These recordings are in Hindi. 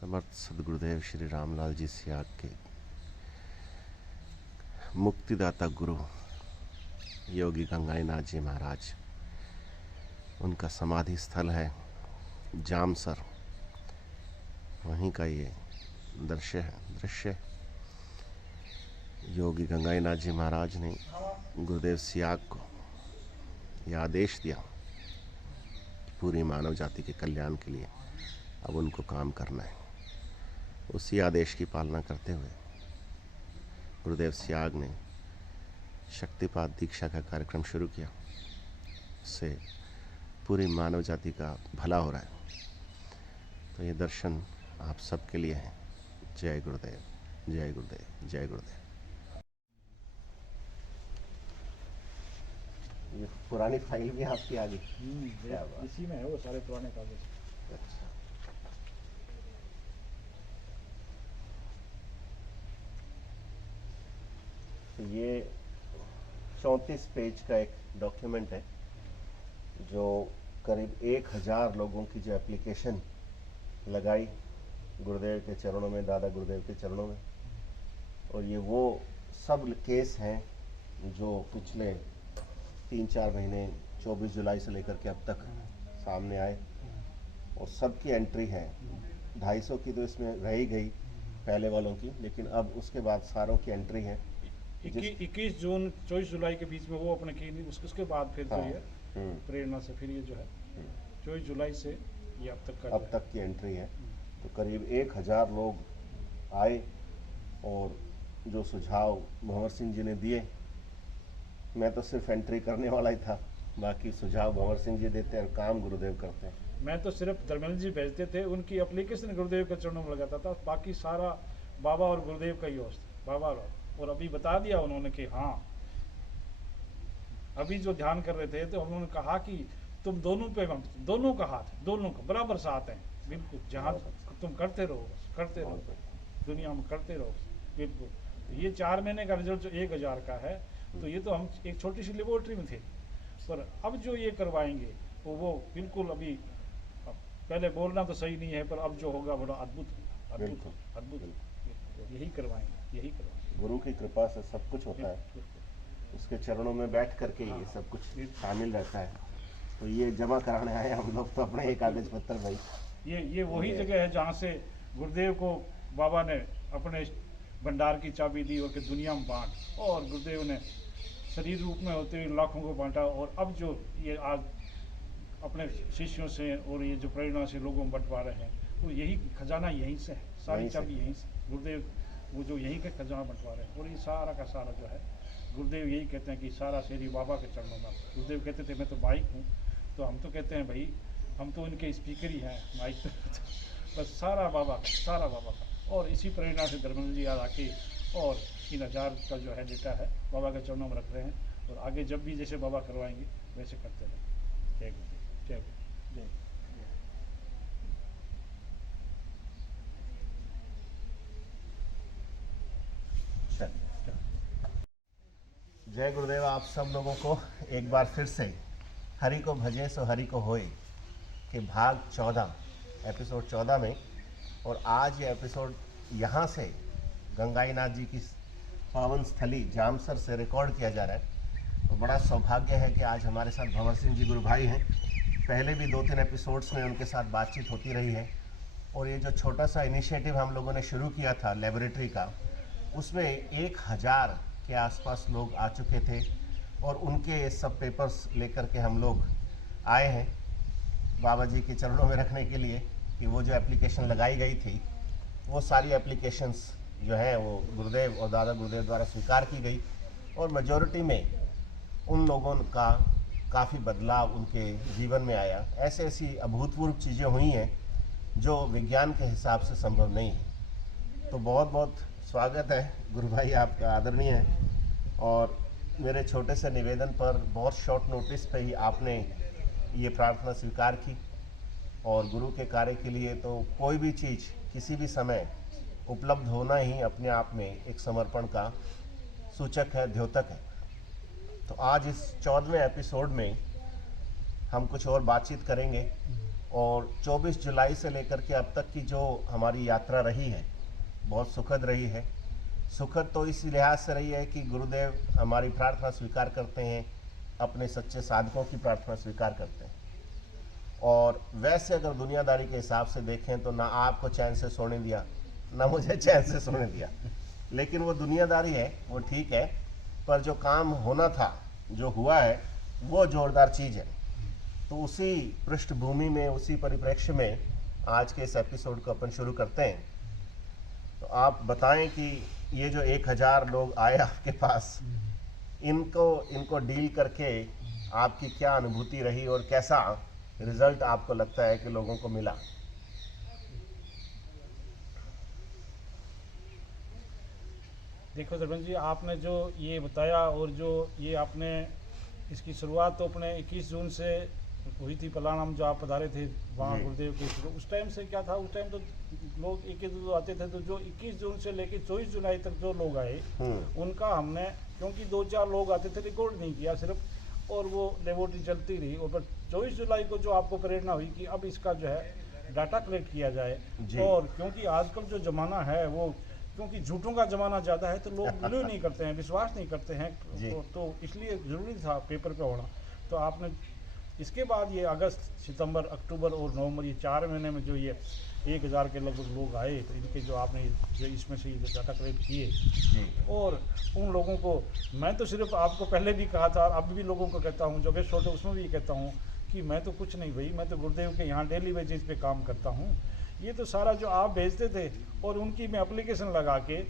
समर्थ सदगुरुदेव श्री रामलाल जी सियाग के मुक्तिदाता गुरु योगी गंगाईनाथ जी महाराज, उनका समाधि स्थल है जामसर। वहीं का ये दृश्य योगी गंगाईनाथ जी महाराज ने गुरुदेव सियाग को यह आदेश दिया कि पूरी मानव जाति के कल्याण के लिए अब उनको काम करना है। उसी आदेश की पालना करते हुए गुरुदेव सियाग ने शक्तिपात दीक्षा का कार्यक्रम शुरू किया। इससे पूरी मानव जाति का भला हो रहा है। तो ये दर्शन आप सबके लिए है। जय गुरुदेव, जय गुरुदेव, जय गुरुदेव। ये पुरानी फाइल भी आपकी आ गई? इसी में है वो सारे पुराने कागज। अच्छा, ये 34 पेज का एक डॉक्यूमेंट है जो करीब 1000 लोगों की जो एप्लीकेशन लगाई गुरुदेव के चरणों में, दादा गुरुदेव के चरणों में। और ये वो सब केस हैं जो पिछले 3-4 महीने 24 जुलाई से लेकर के अब तक सामने आए, और सबकी एंट्री है। 250 की तो इसमें रह ही गई पहले वालों की, लेकिन अब उसके बाद सारों की एंट्री है। 21 जून 24 जुलाई के बीच में वो अपने की नहीं, उसके बाद फिर तो ये प्रेरणा से फिर ये जो है 24 जुलाई से ये अब तक की एंट्री है। तो करीब 1000 लोग आए और जो सुझाव भंवर सिंह जी ने दिए, मैं तो सिर्फ एंट्री करने वाला ही था, बाकी सुझाव भंवर सिंह जी देते हैं और काम गुरुदेव करते हैं। मैं तो सिर्फ धर्मेंद्र जी भेजते थे, उनकी एप्लीकेशन गुरुदेव के चरणों में लगाता था, बाकी सारा बाबा और गुरुदेव का ही होता बाबा। और अभी बता दिया उन्होंने कि हाँ, अभी जो ध्यान कर रहे थे तो उन्होंने कहा कि तुम दोनों पे, दोनों का हाथ, दोनों का बराबर साथ है। बिल्कुल, जहाँ तुम करते रहो दुनिया में करते रहो। बिल्कुल, तो ये 4 महीने का रिजल्ट जो 1000 का है, तो ये तो हम एक छोटी सी लेबोरेटरी में थे, पर अब जो ये करवाएंगे तो वो बिल्कुल अभी, पहले बोलना तो सही नहीं है, पर अब जो होगा बड़ा अद्भुत यही करवाएंगे। गुरु की कृपा से सब कुछ होता है, उसके चरणों में बैठ करके ये सब कुछ शामिल रहता है। तो ये जमा कराने आए हम लोग तो अपने एक कागज पत्तर भाई। ये वही जगह है जहाँ से गुरुदेव को बाबा ने अपने भंडार की चाबी दी और कि दुनिया में बांट, और गुरुदेव ने शरीर रूप में होते हुए लाखों को बांटा। और अब जो ये आज अपने शिष्यों से और ये जो प्रेरणा से लोगों में बंटवा रहे हैं, तो यही खजाना यहीं से है, सारी चाबी यहीं से गुरुदेव वो जो यहीं के खजाना बंटवा रहे हैं। और ये सारा का सारा जो है गुरुदेव यही कहते हैं कि सारा शेरी बाबा के चरणों में। गुरुदेव कहते थे मैं तो माइक हूँ, तो हम तो कहते हैं भाई हम तो इनके स्पीकर ही हैं, माइक तो बस सारा बाबा का। और इसी प्रेरणा से धर्मेंद्र जी आज आके और 3000 का जो है डेटा है बाबा के चरणों में रख रहे हैं, और आगे जब भी जैसे बाबा करवाएंगे वैसे करते रहें। जय गुरुदेव, जय गुरुदेव, जय। जय गुरुदेव। आप सब लोगों को एक बार फिर से हरि को भजे सो हरि को होए के भाग 14 एपिसोड 14 में, और आज ये एपिसोड यहाँ से गंगाईनाथ जी की पावन स्थली जामसर से रिकॉर्ड किया जा रहा है। तो बड़ा सौभाग्य है कि आज हमारे साथ भंवर सिंह जी गुरु भाई हैं। पहले भी 2-3 एपिसोड्स में उनके साथ बातचीत होती रही है। और ये जो छोटा सा इनिशिएटिव हम लोगों ने शुरू किया था लेबोरेटरी का, उसमें 1000 के आसपास लोग आ चुके थे, और उनके सब पेपर्स लेकर के हम लोग आए हैं बाबा जी के चरणों में रखने के लिए कि वो जो एप्लीकेशन लगाई गई थी वो सारी एप्लीकेशंस जो हैं वो गुरुदेव और दादा गुरुदेव द्वारा स्वीकार की गई। और मेजॉरिटी में उन लोगों का काफ़ी बदलाव उनके जीवन में आया। ऐसी अभूतपूर्व चीज़ें हुई हैं जो विज्ञान के हिसाब से संभव नहीं है। तो बहुत बहुत स्वागत है गुरु भाई, आपका आदरणीय है। और मेरे छोटे से निवेदन पर बहुत शॉर्ट नोटिस पे ही आपने ये प्रार्थना स्वीकार की, और गुरु के कार्य के लिए तो कोई भी चीज़ किसी भी समय उपलब्ध होना ही अपने आप में एक समर्पण का सूचक है, द्योतक है। तो आज इस 14वें एपिसोड में हम कुछ और बातचीत करेंगे। और 24 जुलाई से लेकर के अब तक की जो हमारी यात्रा रही है बहुत सुखद रही है। सुखद तो इस लिहाज से रही है कि गुरुदेव हमारी प्रार्थना स्वीकार करते हैं, अपने सच्चे साधकों की प्रार्थना स्वीकार करते हैं। और वैसे अगर दुनियादारी के हिसाब से देखें तो ना आपको चैन से सोने दिया, ना मुझे चैन से सोने दिया। लेकिन वो दुनियादारी है, वो ठीक है, पर जो काम होना था, जो हुआ है, वो जोरदार चीज़ है। तो उसी पृष्ठभूमि में, उसी परिप्रेक्ष्य में आज के इस एपिसोड को अपन शुरू करते हैं। तो आप बताएं कि ये जो 1000 लोग आए आपके पास, इनको डील करके आपकी क्या अनुभूति रही और कैसा रिजल्ट आपको लगता है कि लोगों को मिला? देखो सरपंच जी, आपने जो ये बताया और जो ये आपने इसकी शुरुआत तो अपने 21 जून से हुई थी। पलानाम जो आप पधारे थे वहाँ जी। गुरुदेव के, तो उस टाइम से क्या था, उस टाइम तो लोग 21 जून आते थे, तो जो 21 जून से लेकर 24 जुलाई तक जो लोग आए उनका हमने, क्योंकि 2-4 लोग आते थे, रिकॉर्ड नहीं किया सिर्फ, और वो लेबोरेटरी चलती रही। और पर 24 जुलाई को जो आपको प्रेरणा हुई कि अब इसका जो है डाटा कलेक्ट किया जाए। और क्योंकि आजकल जो ज़माना है वो, क्योंकि झूठों का ज़माना ज़्यादा है, तो लोग बिलीव नहीं करते हैं, विश्वास नहीं करते हैं, तो इसलिए ज़रूरी था पेपर पे होना। तो आपने इसके बाद ये अगस्त, सितंबर, अक्टूबर और नवंबर, ये 4 महीने में जो ये 1000 के लगभग लोग आए, तो इनके जो आपने जो इसमें से ये डाटा कलेक्ट किए, और उन लोगों को मैं तो सिर्फ आपको पहले भी कहा था, अब भी लोगों को कहता हूँ, जो गेस्ट होते उसमें भी कहता हूँ कि मैं तो कुछ नहीं भाई, मैं तो गुरुदेव के यहाँ डेली बेसिस पे काम करता हूँ। ये तो सारा जो आप भेजते थे और उनकी मैं एप्लीकेशन लगा के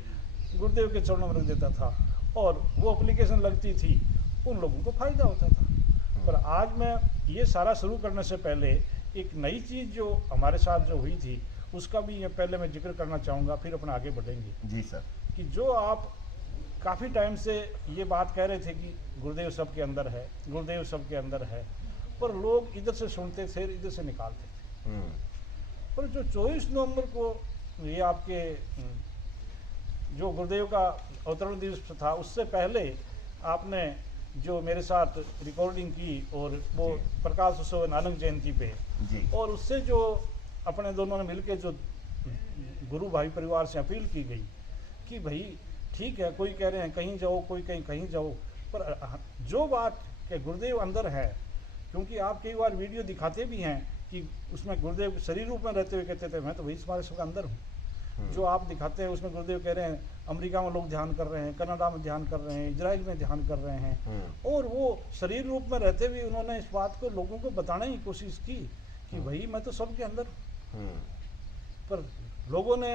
गुरुदेव के चरणों में रख देता था, और वो एप्लीकेशन लगती थी, उन लोगों को फ़ायदा होता था। पर आज मैं ये सारा शुरू करने से पहले एक नई चीज़ जो हमारे साथ जो हुई थी उसका भी ये पहले मैं जिक्र करना चाहूँगा, फिर अपना आगे बढ़ेंगे। जी सर। कि जो आप काफ़ी टाइम से ये बात कह रहे थे कि गुरुदेव सबके अंदर है, गुरुदेव सबके अंदर है, पर लोग इधर से सुनते थे, इधर से निकालते थे। पर जो 24 नवंबर को ये आपके जो गुरुदेव का अवतरण दिवस था, उससे पहले आपने जो मेरे साथ रिकॉर्डिंग की, और वो प्रकाश उत्सव नानक जयंती पे जी। और उससे जो अपने दोनों ने मिलके जो गुरु भाई परिवार से अपील की गई कि भाई ठीक है, कोई कह रहे हैं कहीं जाओ, कोई कहीं जाओ, पर जो बात के गुरुदेव अंदर है, क्योंकि आप कई बार वीडियो दिखाते भी हैं कि उसमें गुरुदेव शरीर रूप में रहते हुए कहते थे मैं तो वही तुम्हारे सबके अंदर हूँ। जो आप दिखाते हैं उसमें गुरुदेव कह रहे हैं अमेरिका में लोग ध्यान कर रहे हैं, कनाडा में ध्यान कर रहे हैं, इजराइल में ध्यान कर रहे हैं, और वो शरीर रूप में रहते हुए उन्होंने इस बात को लोगों को बताने की कोशिश की कि भाई मैं तो सबके अंदर हूँ। पर लोगों ने,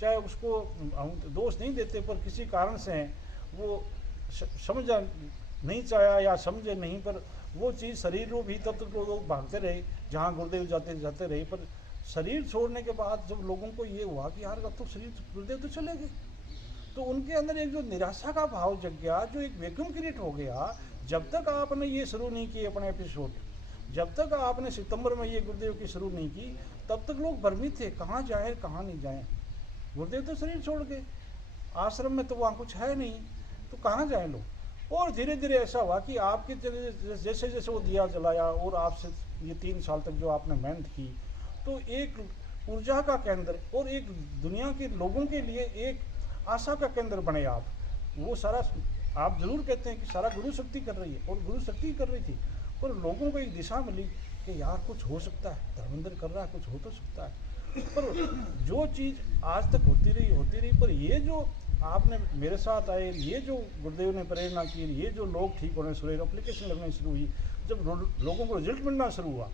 चाहे उसको हम दोष नहीं देते, पर किसी कारण से वो समझा नहीं चाहा या समझे नहीं, पर वो चीज़ शरीर रूप ही तब तक लोग भागते रहे जहाँ गुरुदेव जाते रहे। पर शरीर छोड़ने के बाद जब लोगों को ये हुआ कि यार अब तो शरीर गुरुदेव तो चले गए, तो उनके अंदर एक जो निराशा का भाव जग गया, जो एक वैक्यूम क्रिएट हो गया। जब तक आपने ये शुरू नहीं किए अपने एपिसोड, जब तक आपने सितंबर में ये गुरुदेव की शुरू नहीं की, तब तक लोग भ्रमित थे कहाँ जाए कहाँ नहीं जाए। गुरुदेव तो शरीर छोड़ गए, आश्रम में तो वहाँ कुछ है नहीं, तो कहाँ जाए लोग। और धीरे धीरे ऐसा हुआ कि आपके जैसे जैसे वो दिया जलाया और आपसे ये 3 साल तक जो आपने मेहनत की, तो एक ऊर्जा का केंद्र और एक दुनिया के लोगों के लिए एक आशा का केंद्र बने आप। वो सारा आप जरूर कहते हैं कि सारा गुरु शक्ति कर रही है, और गुरु शक्ति कर रही थी, पर लोगों को एक दिशा मिली कि यार कुछ हो सकता है, धर्मेंद्र कर रहा है, कुछ हो तो सकता है। पर जो चीज़ आज तक होती रही, पर ये जो आपने मेरे साथ आए, ये जो गुरुदेव ने प्रेरणा की, ये जो लोग ठीक होने शुरू हुए, एप्लीकेशन लगनी शुरू हुई, जब लोगों को रिजल्ट मिलना शुरू हुआ,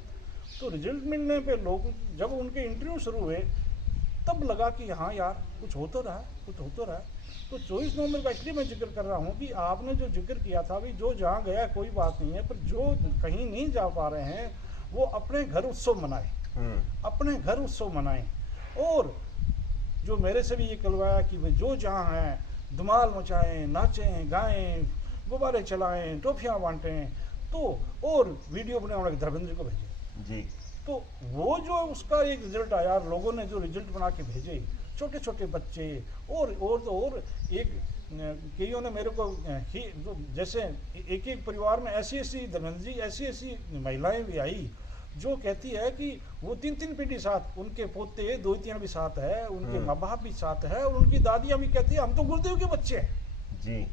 तो रिजल्ट मिलने पे लोग जब उनके इंटरव्यू शुरू हुए, तब लगा कि हाँ यार कुछ हो तो रहा है, कुछ हो तो रहा है। तो 24 नवंबर का इसलिए मैं जिक्र कर रहा हूँ कि आपने जो जिक्र किया था, भाई जो जहाँ गया कोई बात नहीं है, पर जो कहीं नहीं जा पा रहे हैं वो अपने घर उत्सव मनाए, अपने घर उत्सव मनाएं। और जो मेरे से भी ये कहलवाया कि भाई जो जहाँ हैं धमाल मचाएं, नाचें गाएं, गुब्बारे चलाएं, टॉफियाँ बांटें, तो और वीडियो बनाने धर्मेंद्र को भेजें जी। तो वो जो उसका एक रिजल्ट आया, लोगों ने जो रिजल्ट बना के भेजे, छोटे छोटे बच्चे और एक कईयों ने मेरे को जैसे एक एक परिवार में ऐसी ऐसी धर्मेंद्र जी ऐसी महिलाएं भी आई जो कहती है कि वो 3 पीढ़ी साथ, उनके पोते 2-3 भी साथ है, उनके माँ बाप भी साथ है, और उनकी दादियाँ भी कहती है हम तो गुरुदेव के बच्चे हैं जी।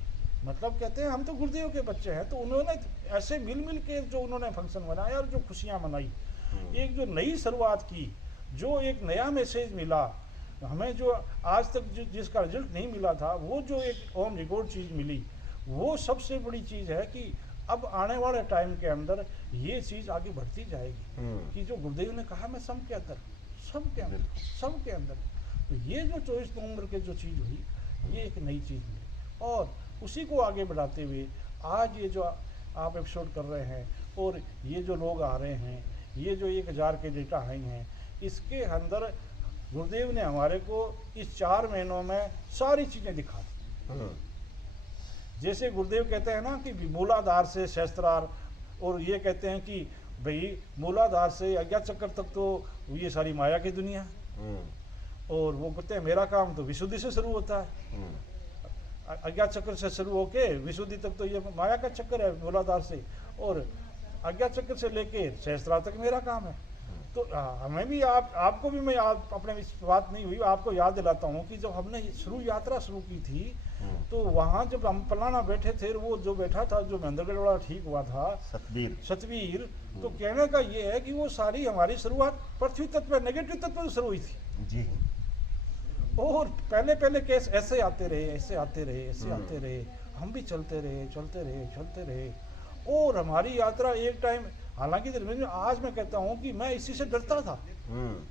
मतलब कहते हैं हम तो गुरुदेव के बच्चे हैं। तो उन्होंने ऐसे मिल के जो उन्होंने फंक्शन बनाया और जो खुशियाँ मनाई, एक जो नई शुरुआत की, जो एक नया मैसेज मिला हमें, जो आज तक जिसका रिजल्ट नहीं मिला था, वो जो एक ऑन रिकॉर्ड चीज़ मिली, वो सबसे बड़ी चीज़ है कि अब आने वाले टाइम के अंदर ये चीज़ आगे बढ़ती जाएगी कि जो गुरुदेव ने कहा मैं सबके अंदर, सबके अंदर, सबके अंदर। तो ये जो 24 नवंबर के जो चीज़ हुई, ये एक नई चीज़ हुई, और उसी को आगे बढ़ाते हुए आज ये जो आप एपिसोड कर रहे हैं और ये जो लोग आ रहे हैं, ये जो 1000 के डेटा आए हैं, इसके अंदर गुरुदेव ने हमारे को इस 4 महीनों में सारी चीज़ें दिखा दी। जैसे गुरुदेव कहते हैं ना कि मूलाधार से सहस्त्रार, और ये कहते हैं कि भाई मूलाधार से अज्ञात चक्र तक तो ये सारी माया की दुनिया है, और वो कहते हैं मेरा काम तो विशुद्धि से शुरू होता है, अज्ञात चक्र से शुरू होके विशुद्धि तक तो ये माया का चक्कर है मूलाधार से, और अज्ञात चक्र से लेके सहस्त्रार तक मेरा काम है। तो हमें भी आपको भी मैं अपने बात नहीं हुई, आपको याद दिलाता हूँ कि जब हमने यात्रा शुरू की थी, तो वहाँ जब हम पलाना बैठे थे, वो जो बैठा था, जो महेंद्रगढ़ वाला ठीक हुआ था, सतवीर, तो कहने का ये है कि वो सारी हमारी शुरुआत पृथ्वी तत्व नेगेटिव तत्व से शुरू हुई थी जी। और पहले केस ऐसे आते रहे, हम भी चलते रहे, और हमारी यात्रा एक टाइम, हालांकि आज मैं कहता हूँ कि मैं इसी से डरता था।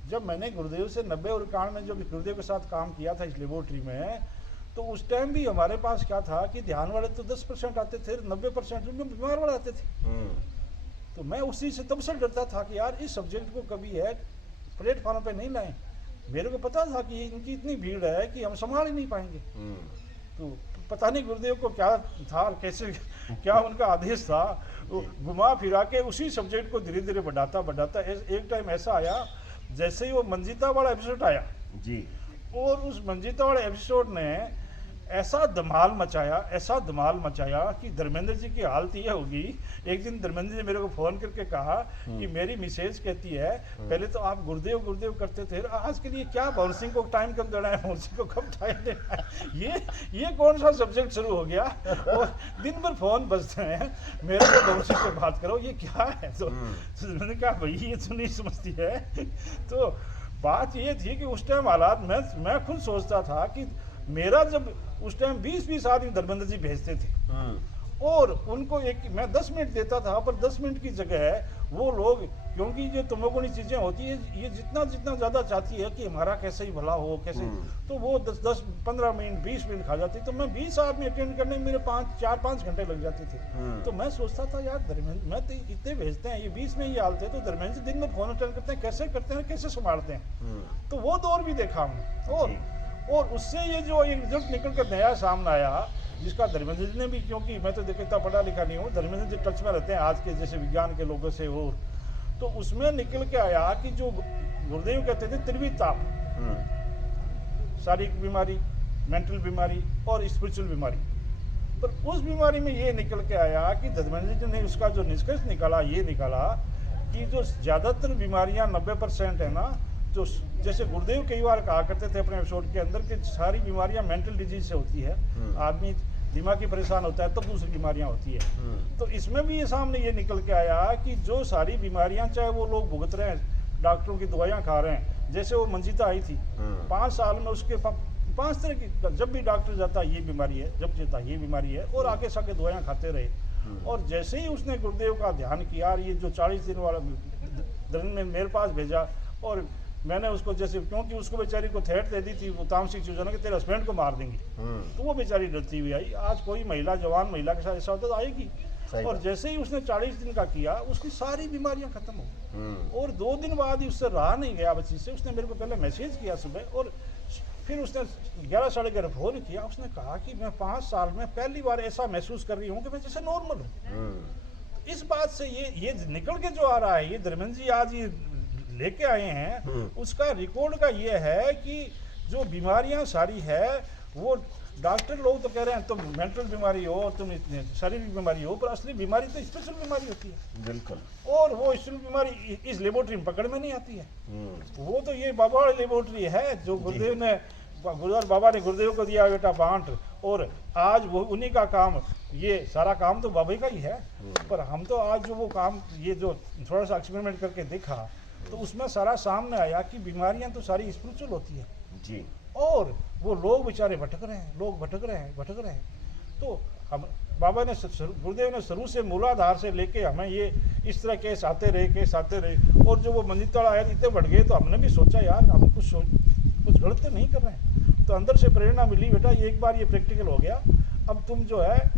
जब मैंने गुरुदेव से 90 और 91 में जब गुरुदेव के साथ काम किया था इस लेबोरेटरी में, तो उस टाइम भी हमारे पास क्या था कि ध्यान वाले तो 10% आते थे, 90% में बीमार वाले आते थे। तो मैं उसी से तब से डरता था कि यार इस सब्जेक्ट को कभी है प्लेटफॉर्म पे नहीं लाएं। मेरे को पता था कि इनकी इतनी भीड़ है कि हम संभाल ही नहीं पाएंगे। तो पता नहीं गुरुदेव को क्या था और कैसे क्या उनका आदेश था, घुमा फिरा के उसी सब्जेक्ट को धीरे धीरे बढ़ाता एक टाइम ऐसा आया जैसे ही वो मंजिता वाला एपिसोड आया जी, और उस मंजिता वाले एपिसोड ने ऐसा धमाल मचाया कि धर्मेंद्र जी की हालत ये होगी। एक दिन धर्मेंद्र जी मेरे को फ़ोन करके कहा कि मेरी मिसेज कहती है पहले तो आप गुरुदेव करते थे, आज के लिए क्या भवन सिंह को टाइम कब देना है, भवन सिंह को कब टाइम देना है, ये कौन सा सब्जेक्ट शुरू हो गया। और दिन भर फ़ोन बजते हैं, मेरे को भवन सिंह से बात करो, ये क्या है। तो मैंने कहा भाई ये तो नहीं समझती है। तो बात ये थी कि उस टाइम हालात मैं खुद सोचता था कि मेरा जब उस टाइम 20-20 आदमी धर्मेंद्र जी भेजते थे और उनको मैं 10 मिनट देता था, पर 10 मिनट की जगह वो लोग, क्योंकि जो तमोगुणी चीज़ें होती है ये जितना ज़्यादा चाहती है कि हमारा कैसे ही भला हो, कैसे, तो वो 10-15 मिनट 20 मिनट खा जाती। तो मैं 20 आदमी अटेंड करने में मेरे 4-5 घंटे लग जाते थे। तो मैं सोचता था यार धर्मेंद्र, मैं तो इतने भेजते हैं, ये 20 में ये हालत है, तो धर्मेंद्र जी दिन में फोन अटेंड करते हैं, कैसे संभालते हैं। तो वो दौर भी देखा हमने, और उससे ये जो एक रिजल्ट निकल कर नया सामने आया, जिसका धर्मेंद्र जी ने भी, क्योंकि मैं तो देखता पढ़ा लिखा नहीं हूँ, धर्मेंद्र जी टच में रहते हैं आज के जैसे विज्ञान के लोगों से, और तो उसमें निकल के आया कि जो गुरुदेव कहते थे त्रिविध ताप, शारीरिक बीमारी, मेंटल बीमारी और स्पिरिचुअल बीमारी, पर उस बीमारी में ये निकल के आया कि धर्मेंद्र जी ने उसका जो निष्कर्ष निकाला कि जो ज़्यादातर बीमारियाँ 90% है ना, तो जैसे गुरुदेव कई बार कहा करते थे अपने एपिसोड के अंदर कि सारी बीमारियां मेंटल डिजीज से होती है, आदमी दिमागी परेशान होता है तब दूसरी बीमारियां होती है। तो इसमें भी ये सामने ये निकल के आया कि जो सारी बीमारियां, चाहे वो लोग भुगत रहे हैं, डॉक्टरों की दवाइयां खा रहे हैं, जैसे वो मंजिता आई थी 5 साल में, उसके 5 तरह की, जब भी डॉक्टर जाता ये बीमारी है, जब जाता ये बीमारी है, और आगे सागे दवाइयाँ खाते रहे। और जैसे ही उसने गुरुदेव का ध्यान किया, ये जो 40 दिन वाला दिन में मेरे पास भेजा, और मैंने उसको जैसे, क्योंकि उसको बेचारी को थ्रेट दे दी थी वो तामसिक चीज़ों ने कि तेरे हस्बैंड को मार देंगे, तो वो बेचारी डरती हुई आई। आज कोई महिला, जवान महिला के साथ ऐसा होता तो आएगी। और जैसे ही उसने 40 दिन का किया, उसकी सारी बीमारियां खत्म हो गई। और 2 दिन बाद ही उससे रहा नहीं गया बच्ची से। उसने मेरे को पहले मैसेज किया सुबह, और फिर उसने 11 साढ़े 11 फोन किया। उसने कहा कि मैं 5 साल में पहली बार ऐसा महसूस कर रही हूँ कि मैं जैसे नॉर्मल हूँ। इस बात से ये निकल के जो आ रहा है, ये धर्मेंद्र जी आज ये लेके आए हैं, उसका रिकॉर्ड का ये है कि जो बीमारियां सारी है वो डॉक्टर लोग तो कह रहे हैं तुम मेंटल बीमारी हो और तुम शारीरिक बीमारी हो, पर असली बीमारी तो स्पेशल बीमारी होती है। बिल्कुल। और वो स्पेशल बीमारी इस लेबोरेटरी में पकड़ में नहीं आती है। वो तो ये बाबा वाली लेबोरेटरी है जो गुरुदेव ने, गुरुद्वार बाबा ने गुरुदेव को दिया बेटा बांट, और आज वो उन्हीं का काम, ये सारा काम तो बाबा का ही है। पर हम तो आज जो वो काम, ये जो थोड़ा सा एक्सपेरिमेंट करके देखा तो उसमें सारा सामने आया कि बीमारियां तो सारी स्पिरिचुअल होती है जी। और वो लोग बेचारे भटक रहे हैं, लोग भटक रहे हैं। तो हम बाबा ने, गुरुदेव ने शुरू से मूलाधार से लेके हमें ये इस तरह केस आते रहे और जो वो मंदिर तला आए इतने बढ़ गए, तो हमने भी सोचा यार हम कुछ गलत तो नहीं कर रहे हैं। तो अंदर से प्रेरणा मिली, बेटा एक बार ये प्रैक्टिकल हो गया, अब तुम जो है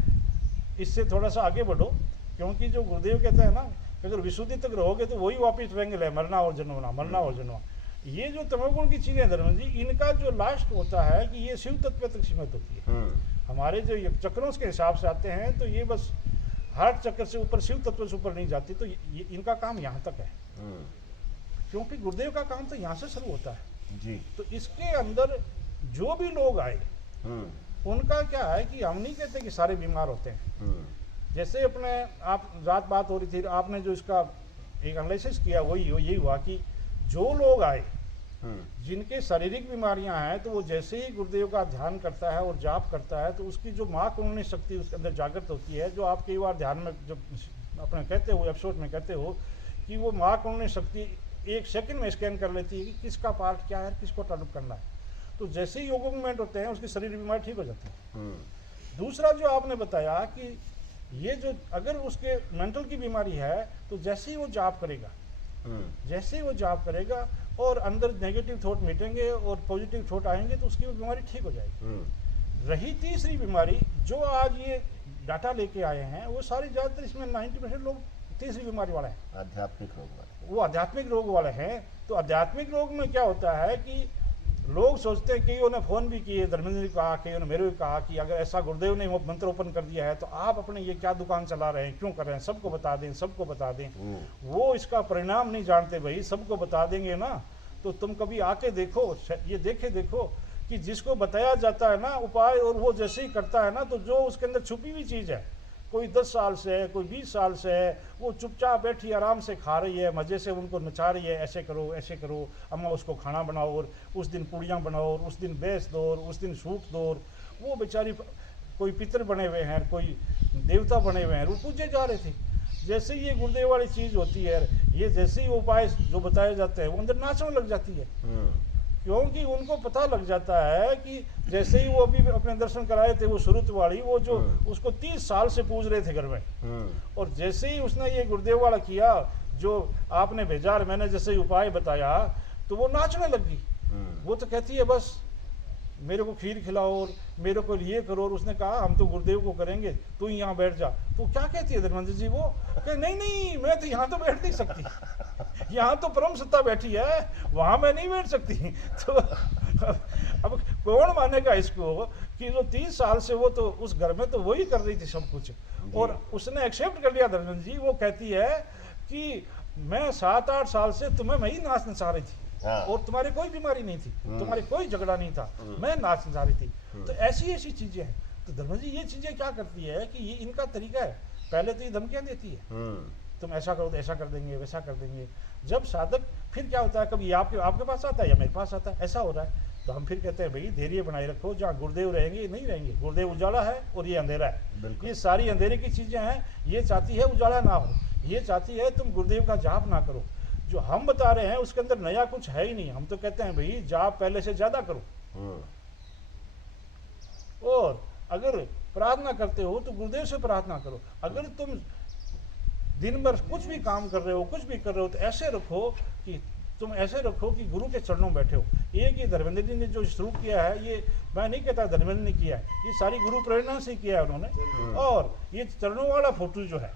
इससे थोड़ा सा आगे बढ़ो, क्योंकि जो गुरुदेव कहते हैं ना, अगर विशुद्धि तक रहोगे तो वही वापिस रहेंगे, मरना और जन्मना। ये जो तमोगुण की चीजें धर्म जी, इनका जो लास्ट होता है कि ये शिव तत्व तक सीमित होती है। हमारे जो ये चक्रों के हिसाब से आते हैं तो ये बस हार्ट चक्र से ऊपर, शिव तत्व से ऊपर नहीं जाती, तो ये इनका काम यहाँ तक है, क्योंकि गुरुदेव का काम तो यहाँ से शुरू होता है जी। तो इसके अंदर जो भी लोग आए उनका क्या है कि हम नहीं कहते कि सारे बीमार होते हैं। जैसे अपने आप रात बात हो रही थी, आपने जो इसका एक एनालिसिस किया यही हुआ कि जो लोग आए जिनके शारीरिक बीमारियां हैं, तो वो जैसे ही गुरुदेव का ध्यान करता है और जाप करता है तो उसकी जो माँ कुंडली शक्ति उसके अंदर जागृत होती है, जो आप कई बार ध्यान में जब अपने कहते हो, एपिसोड में कहते हो कि वो माँ कुंडली शक्ति 1 सेकंड में स्कैन कर लेती है कि किसका पार्ट क्या है, किसको टर्न करना है। तो जैसे ही योग मूवमेंट होते हैं उसकी शरीर बीमारी ठीक हो जाती है। दूसरा जो आपने बताया कि ये जो अगर उसके मेंटल की बीमारी है, तो जैसे ही वो जाप करेगा और अंदर नेगेटिव थॉट मिटेंगे और पॉजिटिव थॉट आएंगे, तो उसकी वो बीमारी ठीक हो जाएगी। रही तीसरी बीमारी, जो आज ये डाटा लेके आए हैं, वो सारी ज़्यादातर इसमें 90% लोग तीसरी बीमारी वाले हैं, आध्यात्मिक रोग वाले। वो आध्यात्मिक रोग वाले हैं। तो आध्यात्मिक रोग में क्या होता है कि लोग सोचते हैं, कईयों ने फोन भी किए, धर्मेंद्र ने कहा, कईयों ने मेरे को कहा कि अगर ऐसा गुरुदेव ने वो मंत्र ओपन कर दिया है तो आप अपने ये क्या दुकान चला रहे हैं, क्यों कर रहे हैं, सबको बता दें। वो इसका परिणाम नहीं जानते भाई, सबको बता देंगे ना तो तुम कभी आके देखो, ये देखो कि जिसको बताया जाता है ना उपाय, और वो जैसे ही करता है ना, तो जो उसके अंदर छुपी हुई चीज़ है, कोई 10 साल से है, कोई 20 साल से है, वो चुपचाप बैठी आराम से खा रही है, मज़े से उनको नचा रही है, ऐसे करो अम्मा, उसको खाना बनाओ, और उस दिन पूड़ियाँ बनाओ, और उस दिन बेस दो, और उस दिन सूप दो, और वो बेचारी कोई पितर बने हुए हैं, कोई देवता बने हुए हैं, वो पूजे जा रहे थे। जैसे ये गुरुदेव वाली चीज़ होती है, ये जैसे ही उपाय जो बताए जाते हैं वो अंदर नाचने लग जाती है, क्योंकि उनको पता लग जाता है कि जैसे ही वो अभी अपने दर्शन कराए थे, वो सुरुत वाली, वो जो उसको 30 साल से पूज रहे थे घर में, और जैसे ही उसने ये गुरुदेव वाला किया जो आपने भेजा, मैंने जैसे ही उपाय बताया, तो वो नाचने लगी। वो तो कहती है बस मेरे को खीर खिलाओ और मेरे को ये करो, और उसने कहा हम तो गुरुदेव को करेंगे, तू यहाँ बैठ जा। तो क्या कहती है धर्मेंद्र जी, वो कहे नहीं मैं तो यहाँ तो बैठ नहीं सकती, यहाँ तो परम सत्ता बैठी है, वहाँ मैं नहीं बैठ सकती। तो अब कौन मानेगा इसको कि जो 30 साल से वो तो उस घर में तो वही कर रही थी सब कुछ, और उसने एक्सेप्ट कर लिया। धर्मेंद्र जी वो कहती है कि मैं 7-8 साल से तुम्हें मैं ही नाच नचा रही थी, और तुम्हारी कोई बीमारी नहीं थी, तुम्हारे कोई झगड़ा नहीं था, मैं नाच नचा रही थी। तो ऐसी चीजें हैं। तो धर्म जी ये चीजें क्या करती है कि ये इनका तरीका है, पहले तो ये धमकियां देती है, तुम ऐसा करो तो ऐसा कर देंगे, वैसा कर देंगे। जब साधक फिर क्या होता है, कभी ये आपके पास आता है या मेरे पास आता है, ऐसा हो रहा है, तो हम फिर कहते हैं भाई धैर्य बनाए रखो, जहाँ गुरुदेव रहेंगे नहीं रहेंगे। गुरुदेव उजाला है और ये अंधेरा है, ये सारी अंधेरे की चीजें हैं। ये चाहती है उजाला ना हो, ये चाहती है तुम गुरुदेव का जाप ना करो। जो हम बता रहे हैं उसके अंदर नया कुछ है ही नहीं। हम तो कहते हैं भाई जाप पहले से ज्यादा करो, और अगर प्रार्थना करते हो तो गुरुदेव से प्रार्थना करो। अगर तुम दिन भर कुछ भी काम कर रहे हो, कुछ भी कर रहे हो, तो ऐसे रखो कि तुम ऐसे रखो कि गुरु के चरणों में बैठे हो। एक ये धर्मेंद्र जी ने जो शुरू किया है, ये मैं नहीं कहता धर्मेंद्र ने किया है, ये सारी गुरु प्रेरणा से किया है उन्होंने। और ये चरणों वाला फोटो जो है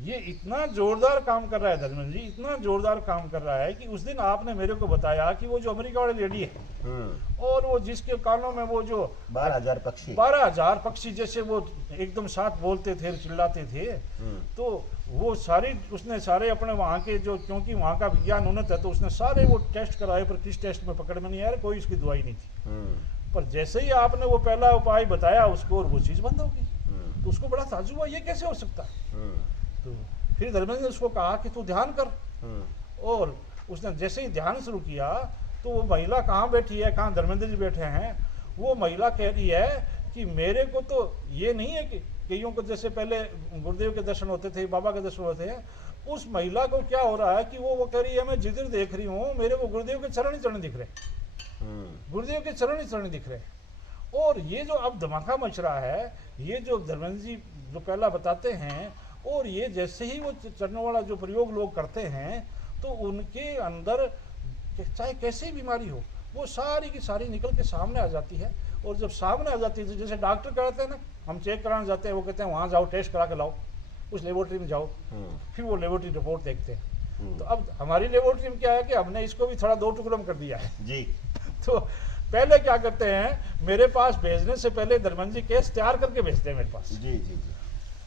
ये इतना जोरदार काम कर रहा है धर्मेंद्र जी, इतना जोरदार काम कर रहा है कि उस दिन आपने मेरे को बताया कि वो जो अमेरिका वाली लेडी है और वो जिसके कानों में वो जो 12,000 पक्षी जैसे वो एकदम साथ बोलते थे, चिल्लाते थे, तो वो सारी उसने सारे अपने वहाँ के जो, क्योंकि वहाँ का विज्ञान उन्नत है, तो उसने सारे वो टेस्ट कराए, पर किस टेस्ट में पकड़ में नहीं आया, कोई उसकी दवाई नहीं थी। पर जैसे ही आपने वो पहला उपाय बताया उसको और वो चीज़ बंद होगी, तो उसको बड़ा ताज्जुब हुआ, ये कैसे हो सकता है। तो फिर धर्मेंद्र ने उसको कहा कि तू ध्यान कर, और उसने जैसे ही ध्यान शुरू किया तो वो महिला कहाँ बैठी है, कहाँ धर्मेंद्र जी बैठे हैं, वो महिला कह रही है कि मेरे को तो ये नहीं है कि कईयों को जैसे पहले गुरुदेव के दर्शन होते थे, बाबा के दर्शन होते हैं, उस महिला को क्या हो रहा है कि वो कह रही है मैं जिधर देख रही हूँ मेरे को गुरुदेव के चरण ही चरण दिख रहे, गुरुदेव के चरण ही चरण दिख रहे। और ये जो अब धमाका मच रहा है, ये जो धर्मेंद्र जी जो पहला बताते हैं, और ये जैसे ही वो चरणों वाला जो प्रयोग लोग करते हैं तो उनके अंदर चाहे कैसी बीमारी हो वो सारी की सारी निकल के सामने आ जाती है। और जब सामने आ जाती है तो जैसे डॉक्टर कहते हैं ना, हम चेक कराने जाते हैं, वो कहते हैं वहाँ जाओ टेस्ट करा के लाओ, उस लेबोरेटरी में जाओ, फिर वो लेबोरेटरी रिपोर्ट देखते हैं। तो अब हमारी लेबोरेटरी में क्या है कि हमने इसको भी थोड़ा 2 टुकड़ों में कर दिया है जी। तो पहले क्या करते हैं, मेरे पास भेजने से पहले धर्मेंद्र जी केस तैयार करके भेजते हैं मेरे पास। जी जी जी।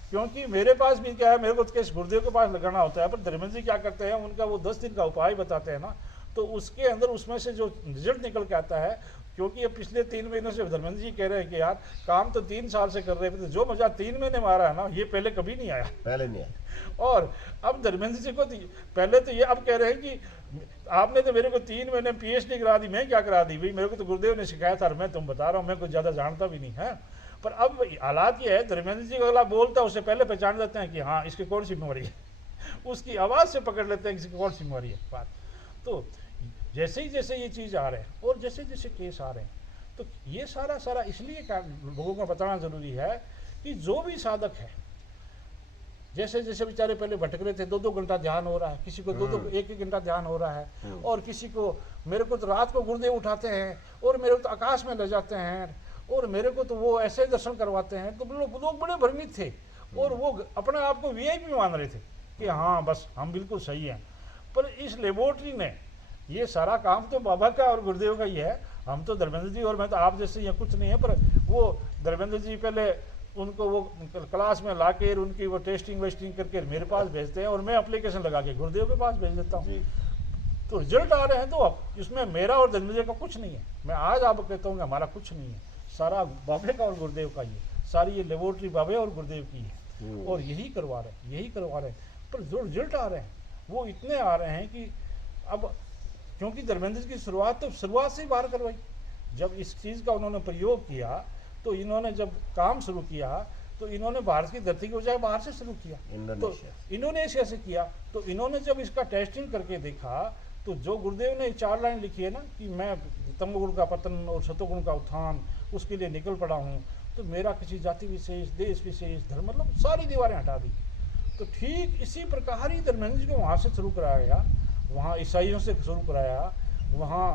क्योंकि मेरे पास भी क्या है, मेरे को केस गुरुदेव के पास लगाना होता है, पर धर्मेंद्र जी क्या करते हैं, उनका वो 10 दिन का उपाय बताते हैं ना, तो उसके अंदर उसमें से जो रिजल्ट निकल के आता है, क्योंकि ये पिछले 3 महीनों से धर्मेंद्र जी कह रहे हैं कि यार काम तो 3 साल से कर रहे थे, जो मजा 3 महीने मारा है ना, ये पहले कभी नहीं आया, पहले नहीं आया। और अब धर्मेंद्र जी को पहले तो ये अब कह रहे हैं कि आपने तो मेरे को 3 महीने PhD करा दी, मैं क्या करा दी भाई, मेरे को तो गुरुदेव ने सिखाया था, मैं तुम बता रहा हूँ, मैं कुछ ज़्यादा जानता भी नहीं है। पर अब हालात ये है, धर्मेंद्र जी को अगला बोलता है उससे पहले पहचान जाते हैं कि हाँ इसकी कौन सी बीमारी है, उसकी आवाज़ से पकड़ लेते हैं किसी कौन सी बीमारी है बात। तो जैसे ही जैसे ये चीज़ आ रहे हैं और जैसे जैसे केस आ रहे हैं, तो ये सारा इसलिए लोगों को बताना ज़रूरी है कि जो भी साधक है, जैसे जैसे बेचारे पहले भटक रहे थे, 2-2 घंटा ध्यान हो रहा है, किसी को 2-2 1-1 घंटा ध्यान हो रहा है, और किसी को, मेरे को तो रात को गुरुदेव उठाते हैं और मेरे को तो आकाश में ले जाते हैं, और मेरे को तो वो ऐसे दर्शन करवाते हैं। तो लोग बड़े भ्रमित थे और वो अपने आप को VIP मान रहे थे कि हाँ बस हम बिल्कुल सही हैं। पर इस लेबोरेटरी ने ये सारा काम तो बाबा का और गुरुदेव का ही है, हम तो धर्मेंद्र जी और मैं तो आप जैसे यहाँ कुछ नहीं है। पर वो धर्मेंद्र जी पहले उनको वो क्लास में ला के उनकी वो टेस्टिंग वेस्टिंग करके मेरे पास भेजते हैं, और मैं एप्लीकेशन लगा के गुरुदेव के पास भेज देता हूँ। तो रिजल्ट आ रहे हैं, तो अब इसमें मेरा और धर्मेंद्र जी का कुछ नहीं है। मैं आज आपको कहता हूँ कि हमारा कुछ नहीं है, सारा बाबे का और गुरुदेव का ही है, सारी ये लेबोरेटरी बाबे और गुरुदेव की है, और यही करवा रहे हैं। पर जो रिजल्ट आ रहे हैं वो इतने आ रहे हैं कि अब, क्योंकि धर्मेंद्र जी की शुरुआत से ही बाहर करवाई। जब इस चीज़ का उन्होंने प्रयोग किया, तो इन्होंने जब काम शुरू किया, तो इन्होंने भारत की धरती के बजाय बाहर से शुरू किया, तो इंडोनेशिया से किया। तो इन्होंने जब इसका टेस्टिंग करके देखा, तो जो गुरुदेव ने 4 लाइन लिखी है ना कि मैं तमोगुण का पतन और सतोगुण का उत्थान उसके लिए निकल पड़ा हूँ, तो मेरा किसी जाति विशेष, देश विशेष, धर्म, मतलब सारी दीवारें हटा दी। तो ठीक इसी प्रकार ही धर्मेंद्र जी को वहाँ से शुरू कराया गया, वहाँ ईसाइयों से शुरू कराया, वहाँ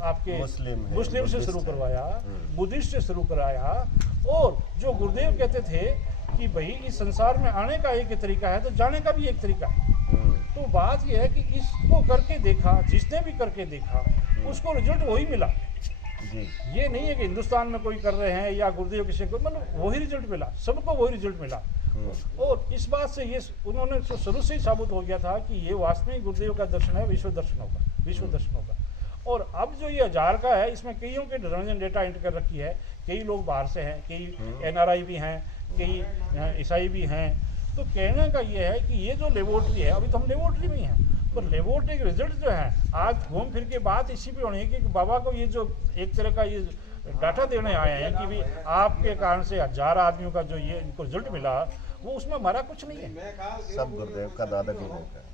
आपके मुस्लिम से शुरू करवाया, बुद्धिस्ट से शुरू कराया। और जो गुरुदेव कहते थे कि भाई इस संसार में आने का एक तरीका है तो जाने का भी एक तरीका है। तो बात यह है कि इसको करके देखा, जिसने भी करके देखा उसको रिजल्ट वही मिला जी। ये नहीं है कि हिंदुस्तान में कोई कर रहे हैं या गुरुदेव किसी को, मतलब वही रिजल्ट मिला, सबको वही रिजल्ट मिला। और इस बात से ये उन्होंने तो शुरू से ही साबित हो गया था कि ये वास्तविक गुरुदेव का दर्शन है, विश्व दर्शन होगा। और अब जो ये 1000 का है, इसमें कईयों के धर्मजन डेटा एंटर कर रखी है, कई लोग बाहर से हैं, कई NRI भी हैं, कई ईसाई भी हैं। तो कहने का ये है कि ये जो लेबोरेटरी है, अभी तो हम लेबोरेटरी में ही हैं, पर लेबोरेटरी के रिजल्ट जो है, आज घूम फिर के बात इसी पे होनी है कि बाबा को ये जो एक तरह का ये डाटा देने आए हैं कि भी आपके कारण से 1000 आदमियों का जो ये इनको रिजल्ट मिला, वो उसमें हमारा कुछ नहीं है, सब गुरुदेव का, दादा गुरुदेव का।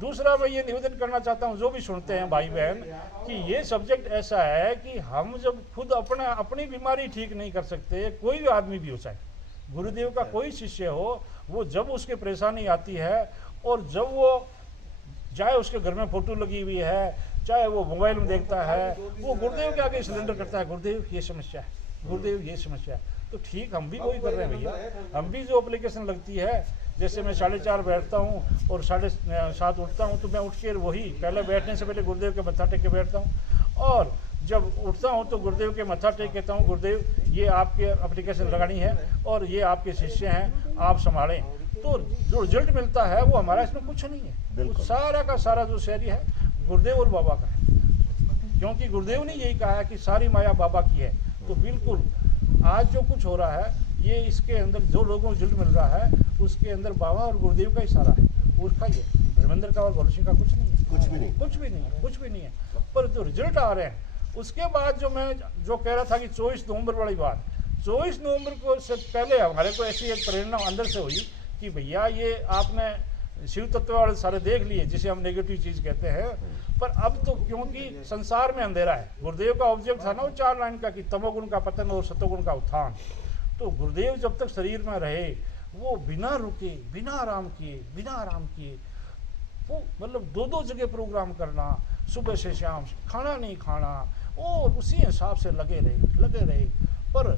दूसरा मैं ये निवेदन करना चाहता हूँ, जो भी सुनते हैं भाई बहन, कि ये सब्जेक्ट ऐसा है कि हम जब खुद अपनी बीमारी ठीक नहीं कर सकते, कोई भी आदमी भी हो, चाहे गुरुदेव का कोई शिष्य हो, वो जब उसके परेशानी आती है, और जब वो चाहे उसके घर में फोटो लगी हुई है, चाहे वो मोबाइल में देखता है, वो गुरुदेव के आगे सिलेंडर करता है, गुरुदेव ये समस्या है, गुरुदेव ये समस्या है। तो ठीक, हम भी वही कर रहे हैं भैया। हम भी जो एप्लीकेशन लगती है, जैसे मैं 4:30 बैठता हूँ और 7:30 उठता हूँ, तो मैं उठ के वही पहले बैठने से पहले गुरुदेव के मत्था टेक के बैठता हूँ, और जब उठता हूँ तो गुरुदेव के मत्था टेक कहता हूँ, गुरुदेव ये आपके एप्लीकेशन लगानी है और ये आपके शिष्य हैं, आप संभालें। तो जो रिजल्ट मिलता है वो हमारा इसमें कुछ नहीं है, सारा का सारा जो शहरी है गुरुदेव और बाबा का है। क्योंकि गुरुदेव ने यही कहा है कि सारी माया बाबा की है। तो बिल्कुल आज जो कुछ हो रहा है ये इसके अंदर जो लोगों को रिजल्ट मिल रहा है उसके अंदर बाबा और गुरुदेव का ही सारा है, उसका ही है। धर्मेंद्र का और भगत सिंह का कुछ नहीं है, कुछ भी नहीं। कुछ भी नहीं है, कुछ भी नहीं है। पर जो रिजल्ट आ रहे हैं उसके बाद जो मैं जो कह रहा था कि 24 नवंबर वाली बात, 24 नवंबर को से पहले हमारे को ऐसी एक प्रेरणा अंदर से हुई कि भैया ये आपने शिव तत्व वाले सारे देख लिए जिसे हम नेगेटिव चीज़ कहते हैं, पर अब तो क्योंकि संसार में अंधेरा है। गुरुदेव का ऑब्जेक्ट था ना वो 4 लाइन का कि तमोगुण का पतन और सतोगुण का उत्थान। तो गुरुदेव जब तक शरीर में रहे वो बिना रुके, बिना आराम किए वो मतलब 2-2 जगह प्रोग्राम करना, सुबह से शाम खाना नहीं खाना, और उसी हिसाब से लगे रहे। पर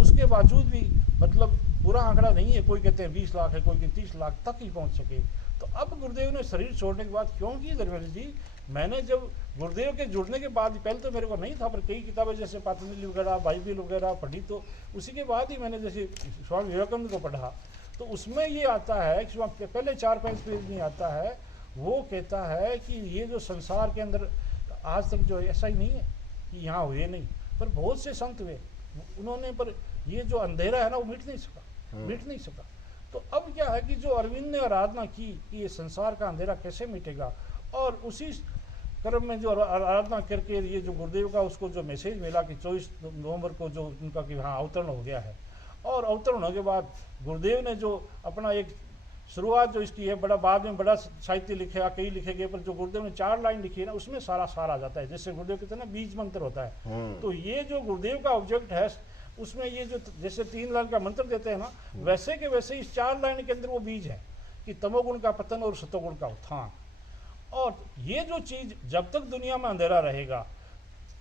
उसके बावजूद भी मतलब पूरा आंकड़ा नहीं है, कोई कहते हैं 20 लाख है, कोई कहते 30 लाख तक ही पहुंच सके। तो अब गुरुदेव ने शरीर छोड़ने के बाद, क्योंकि धर्मेंद्र जी मैंने जब गुरुदेव के जुड़ने के बाद, पहले तो मेरे को नहीं था, पर कई किताबें जैसे पतंजलि वगैरह, बाइबिल वगैरह पढ़ी, तो उसी के बाद ही मैंने जैसे स्वामी विवेकानंद को पढ़ा, तो उसमें ये आता है कि पहले 4-5 पेज में आता है, वो कहता है कि ये जो संसार के अंदर आज तक जो ऐसा ही नहीं है कि यहाँ हुए नहीं, पर बहुत से संत हुए उन्होंने, पर ये जो अंधेरा है ना वो मिट नहीं सका। तो अब क्या है कि जो अरविंद ने आराधना की कि ये संसार का अंधेरा कैसे मिटेगा, और उसी क्रम में जो आराधना करके ये जो गुरुदेव का उसको जो मैसेज मिला कि 24 नवंबर को जो उनका कि हाँ अवतरण हो गया है, और अवतरण होने के बाद गुरुदेव ने जो अपना एक शुरुआत जो इसकी है, बड़ा बाद में बड़ा साहित्य लिखे, कई लिखे गए, पर जो गुरुदेव ने 4 लाइन लिखी है ना उसमें सारा सार आ जाता है। जैसे गुरुदेव कहते हैं ना बीज मंत्र होता है, तो ये जो गुरुदेव का ऑब्जेक्ट है उसमें ये जो जैसे 3 लाइन का मंत्र देते हैं ना, वैसे के वैसे इस 4 लाइन के अंदर वो बीज है कि तमोगुण का पतन और सतोगुण का उत्थान। और ये जो चीज़ जब तक दुनिया में अंधेरा रहेगा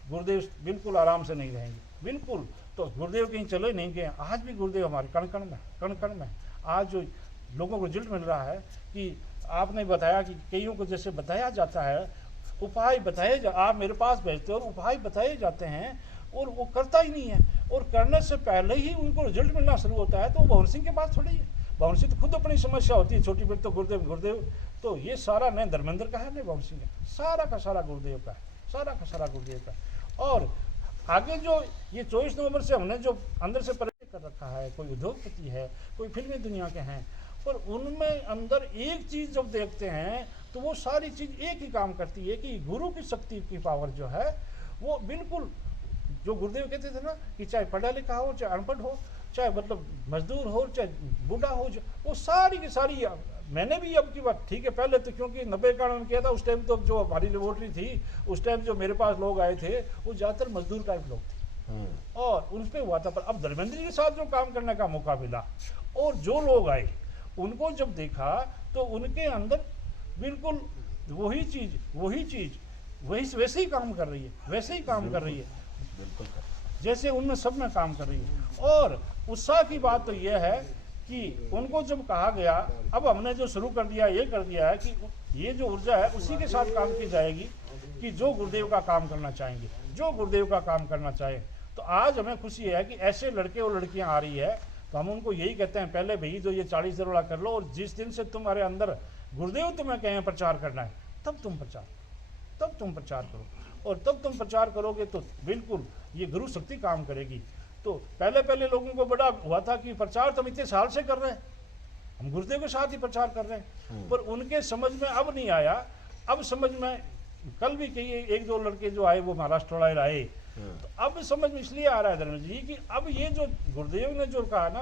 गुरुदेव बिल्कुल आराम से नहीं रहेंगे, बिल्कुल। तो गुरुदेव कहीं चले नहीं गए, आज भी गुरुदेव हमारे कण कण में आज जो लोगों को रिजल्ट मिल रहा है कि आपने बताया कि कईयों को जैसे बताया जाता है, उपाय बताए आप मेरे पास भेजते हो और उपाय बताए जाते हैं और वो करता ही नहीं है, और करने से पहले ही उनको रिजल्ट मिलना शुरू होता है। तो वो भवन सिंह के पास थोड़ी है, भवन सिंह तो खुद अपनी समस्या होती है, छोटी बेटी तो गुरुदेव। तो ये सारा न धर्मेंद्र का है न भवन सिंह का, सारा का सारा गुरुदेव का है, सारा का सारा गुरुदेव का है। और आगे जो ये 24 नवंबर से हमने जो अंदर से परिचय कर रखा है, कोई उद्योगपति है, कोई फिल्मी दुनिया के हैं, पर उनमें अंदर एक चीज़ जब देखते हैं तो वो सारी चीज़ एक ही काम करती है कि गुरु की शक्ति की पावर जो है वो बिल्कुल, जो गुरुदेव कहते थे ना कि चाहे पढ़ा लिखा हो, चाहे अनपढ़ हो, चाहे मतलब मजदूर हो, चाहे बूढ़ा हो, वो सारी की सारी। मैंने भी अब की बात ठीक है, पहले तो क्योंकि 90 का मैंने किया था, उस टाइम तो जो हमारी लेबोरेटरी थी उस टाइम जो मेरे पास लोग आए थे वो ज़्यादातर मजदूर टाइप लोग थे, और उन पर हुआ था। पर अब धर्मेंद्र जी के साथ जो काम करने का मौका मिला और जो लोग आए उनको जब देखा तो उनके अंदर बिल्कुल वही चीज़ वैसे ही काम कर रही है, वैसे ही काम कर रही है जैसे उनमें सब में काम कर रही है। और उत्साह की बात तो यह है कि उनको जब कहा गया, अब हमने जो शुरू कर दिया ये कर दिया है कि ये जो ऊर्जा है उसी के साथ काम की जाएगी कि जो गुरुदेव का काम करना चाहेंगे, जो गुरुदेव का काम करना चाहे। तो आज हमें खुशी है कि ऐसे लड़के और लड़कियां आ रही है, तो हम उनको यही कहते हैं पहले भाई जो ये 40 दरोड़ा कर लो, और जिस दिन से तुम्हारे अंदर गुरुदेव तुम्हें कहें प्रचार करना है तब तुम प्रचार करो, और तब तुम प्रचार करोगे तो बिल्कुल ये गुरु शक्ति काम करेगी। तो पहले लोगों को बड़ा हुआ था कि प्रचार तो हम इतने साल से कर रहे हैं, हम गुरुदेव के साथ ही प्रचार कर रहे हैं, पर उनके समझ में अब नहीं आया। अब समझ में कल भी कई 1-2 लड़के जो आए वो महाराष्ट्र वाले आए, तो अब समझ में इसलिए आ रहा है धर्मेंद्र जी कि अब ये जो गुरुदेव ने जो कहा ना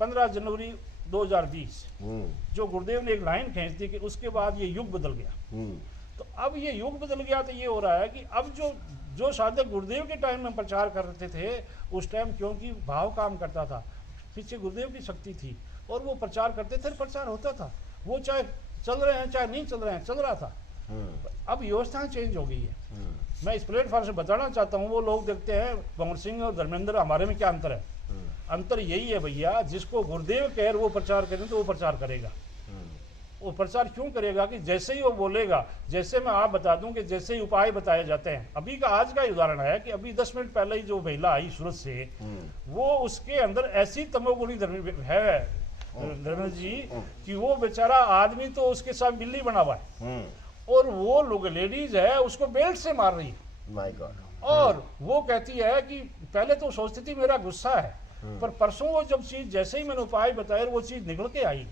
15 जनवरी 2020 जो गुरुदेव ने एक लाइन खींच दी कि उसके बाद ये युग बदल गया। तो अब ये युग बदल गया, तो ये हो रहा है कि अब जो साधक गुरुदेव के टाइम में प्रचार करते थे उस टाइम क्योंकि भाव काम करता था, पीछे गुरुदेव की शक्ति थी और वो प्रचार करते थे, प्रचार होता था, वो चाहे चल रहे हैं चाहे नहीं चल रहे हैं, चल रहा था। अब व्यवस्थाएं चेंज हो गई है। मैं इस प्लेटफॉर्म से बताना चाहता हूँ, वो लोग देखते हैं भगत सिंह और धर्मेंद्र हमारे में क्या अंतर है। अंतर यही है भैया, जिसको गुरुदेव कह वो प्रचार करें तो वो प्रचार करेगा। वो प्रचार क्यों करेगा कि जैसे ही वो बोलेगा, जैसे मैं आप बता दूं कि जैसे ही उपाय बताए जाते हैं। अभी का आज का उदाहरण है कि अभी 10 मिनट पहले ही जो महिला आई सूरत से, वो उसके अंदर ऐसी तमोगुणी है धर्मेंद्र जी कि वो बेचारा आदमी तो उसके साथ बिल्ली बना हुआ है, और वो लोग लेडीज है उसको बेल्ट से मार रही है। My God. और वो कहती है कि पहले तो सोचती थी मेरा गुस्सा है, पर परसों वो जब चीज जैसे ही मैंने उपाय बताया वो चीज निकल के आई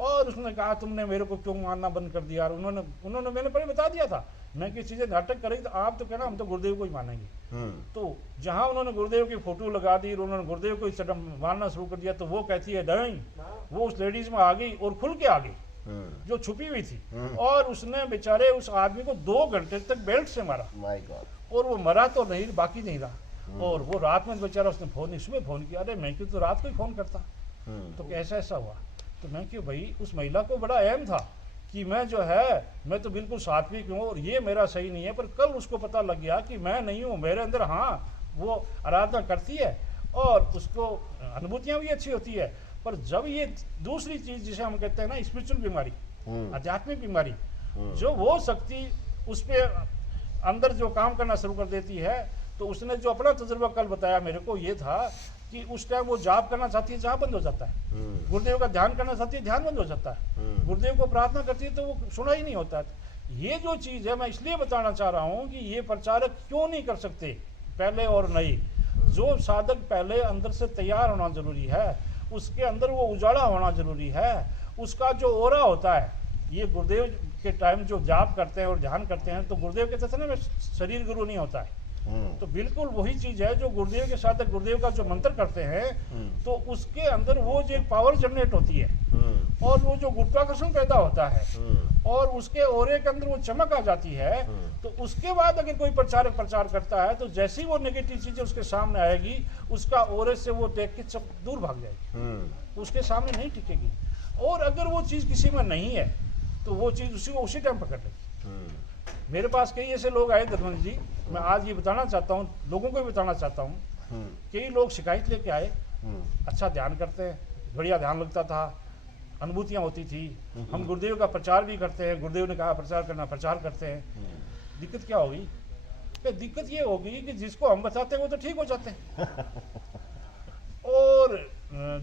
और उसने कहा तुमने मेरे को क्यों मारना बंद कर दिया। और उन्होंने मैंने पहले बता दिया था मैं कि चीजें नाटक करेगी तो आप तो कहना हम तो गुरुदेव को ही मानेंगे। तो जहां उन्होंने गुरुदेव की फोटो लगा दी और उन्होंने गुरुदेव को चटम मारना शुरू कर दिया तो वो कहती है नहीं, वो उस लेडीज में आ गई और खुल के आ गई जो छुपी हुई थी और उसने बेचारे उस आदमी को 2 घंटे तक बेल्ट से मारा। My God. और वो मरा तो नहीं, बाकी नहीं रहा। और वो रात में बेचारा उसने फोन नहीं, सुबह फोन किया, अरे मैं क्यों तो रात को ही फोन करता। तो कैसा ऐसा हुआ, तो मैं क्यों भाई उस महिला को बड़ा अहम था कि मैं जो है मैं तो बिल्कुल सात्विक हूँ और ये मेरा सही नहीं है। पर कल उसको पता लग गया कि मैं नहीं हूँ, मेरे अंदर हाँ वो आराधना करती है और उसको अनुभूतियाँ भी अच्छी होती है। पर जब ये दूसरी चीज जिसे हम कहते हैं ना स्पिरिचुअल बीमारी, आध्यात्मिक बीमारी, जो वो शक्ति उस पर अंदर जो काम करना शुरू कर देती है, तो उसने जो अपना तजुर्बा कल बताया मेरे को ये था कि उस टाइम वो जाप करना चाहती है, जाप बंद हो जाता है। गुरुदेव का ध्यान करना चाहती है, ध्यान बंद हो जाता है। गुरुदेव को प्रार्थना करती है तो वो सुना ही नहीं होता। ये जो चीज़ है मैं इसलिए बताना चाह रहा हूँ कि ये प्रचारक क्यों नहीं कर सकते पहले और नहीं। जो साधक पहले अंदर से तैयार होना जरूरी है, उसके अंदर वो उजाला होना जरूरी है, उसका जो ओरा होता है। ये गुरुदेव के टाइम जो जाप करते हैं और ध्यान करते हैं तो गुरुदेव कहते थे ना मैं शरीर गुरु नहीं होता है, तो बिल्कुल वही चीज है जो गुरुदेव के साथ गुरुदेव का जो मंत्र करते हैं तो उसके अंदर वो जो एक पावर जनरेट होती है और वो जो गुरुत्वाकर्षण पैदा होता है और उसके ओरे के अंदर वो चमक आ जाती है। तो उसके बाद अगर कोई प्रचारक प्रचार करता है तो जैसी वो नेगेटिव चीजें उसके सामने आएगी उसका ओरे से वो देख के सब दूर भाग जाएगी, उसके सामने नहीं टिकेगी। और अगर वो चीज किसी में नहीं है तो वो चीज उसी को उसी टाइम पकड़ लेगी। मेरे पास कई ऐसे लोग आए धर्मेंद्र जी, मैं आज ये बताना चाहता हूँ, लोगों को भी बताना चाहता हूँ। कई लोग शिकायत लेके आए, अच्छा ध्यान करते हैं, बढ़िया ध्यान लगता था, अनुभूतियाँ होती थी, हम गुरुदेव का प्रचार भी करते हैं, गुरुदेव ने कहा प्रचार करना, प्रचार करते हैं। दिक्कत क्या होगी? दिक्कत ये होगी कि जिसको हम बताते हैं वो तो ठीक हो जाते हैं और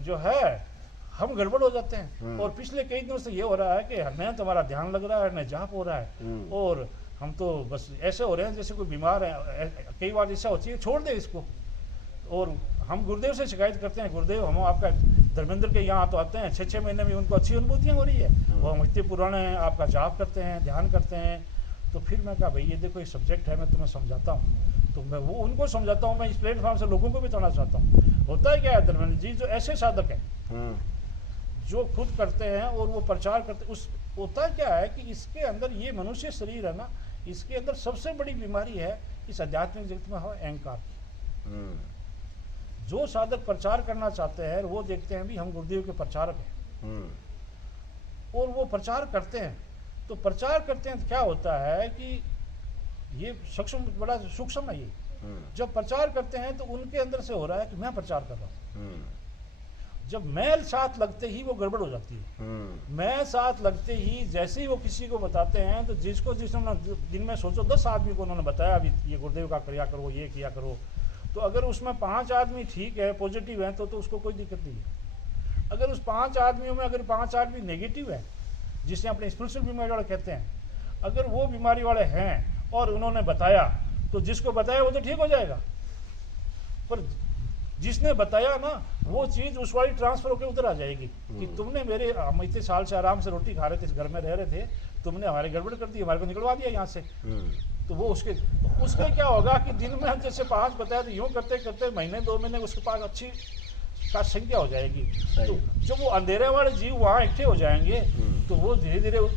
जो है हम गड़बड़ हो जाते हैं। और पिछले कई दिनों से ये हो रहा है कि न तुम्हारा ध्यान लग रहा है न जाप हो रहा है और हम तो बस ऐसे हो रहे हैं जैसे कोई बीमार है। कई बार ऐसा होती है छोड़ दे इसको। और हम गुरुदेव से शिकायत करते हैं, गुरुदेव हम आपका धर्मेंद्र के यहाँ तो आते हैं 6-6 महीने में उनको अच्छी अनुभूतियाँ हो रही है, वो हम इतने पुराने हैं, आपका जाप करते हैं, ध्यान करते हैं। तो फिर मैं कहा भाई ये देखो एक सब्जेक्ट है, मैं तुम्हें समझाता हूँ। तो मैं वो उनको समझाता हूँ, मैं इस प्लेटफॉर्म से लोगों को भी बताना चाहता हूँ। होता है क्या है धर्मेंद्र जी, जो ऐसे साधक हैं जो खुद करते हैं और वो प्रचार करते, उस होता क्या है कि इसके अंदर ये मनुष्य शरीर है ना, इसके अंदर सबसे बड़ी बीमारी है इस आध्यात्मिक जगत में है अहंकार की। जो साधक प्रचार करना चाहते हैं वो देखते हैं भी हम गुरुदेव के प्रचारक हैं और वो प्रचार करते हैं। तो प्रचार करते हैं तो क्या होता है कि ये सूक्ष्म, बड़ा सूक्ष्म है ये। जब प्रचार करते हैं तो उनके अंदर से हो रहा है कि मैं प्रचार कर रहा हूँ। जब मैल साथ लगते ही वो गड़बड़ हो जाती है। मैं साथ लगते ही जैसे ही वो किसी को बताते हैं तो जिसको जिसने दिन में सोचो 10 आदमी को उन्होंने बताया अभी ये गुरुदेव का क्रिया करो, ये किया करो, तो अगर उसमें 5 आदमी ठीक है, पॉजिटिव है तो उसको कोई दिक्कत नहीं है। अगर उस 5 आदमियों में अगर 5 आदमी नेगेटिव है, जिसे अपने स्पिरिचुअल बीमारी वाले कहते हैं, अगर वो बीमारी वाले हैं और उन्होंने बताया तो जिसको बताया वो तो ठीक हो जाएगा, पर जिसने बताया ना वो चीज उस वाली ट्रांसफर होकर उधर आ जाएगी कि तुमने मेरे, हम इतने साल से आराम से रोटी खा रहे थे, इस घर में रह रहे थे, तुमने हमारे गड़बड़ कर दी, हमारे को निकलवा दिया यहाँ से। तो वो उसके क्या होगा कि दिन में जैसे 5 बताया तो यूँ करते करते महीने 2 महीने उसके पास अच्छी का संख्या हो जाएगी। तो जब वो अंधेरे वाले जीव वहाँ इकट्ठे हो जाएंगे तो वो धीरे धीरे,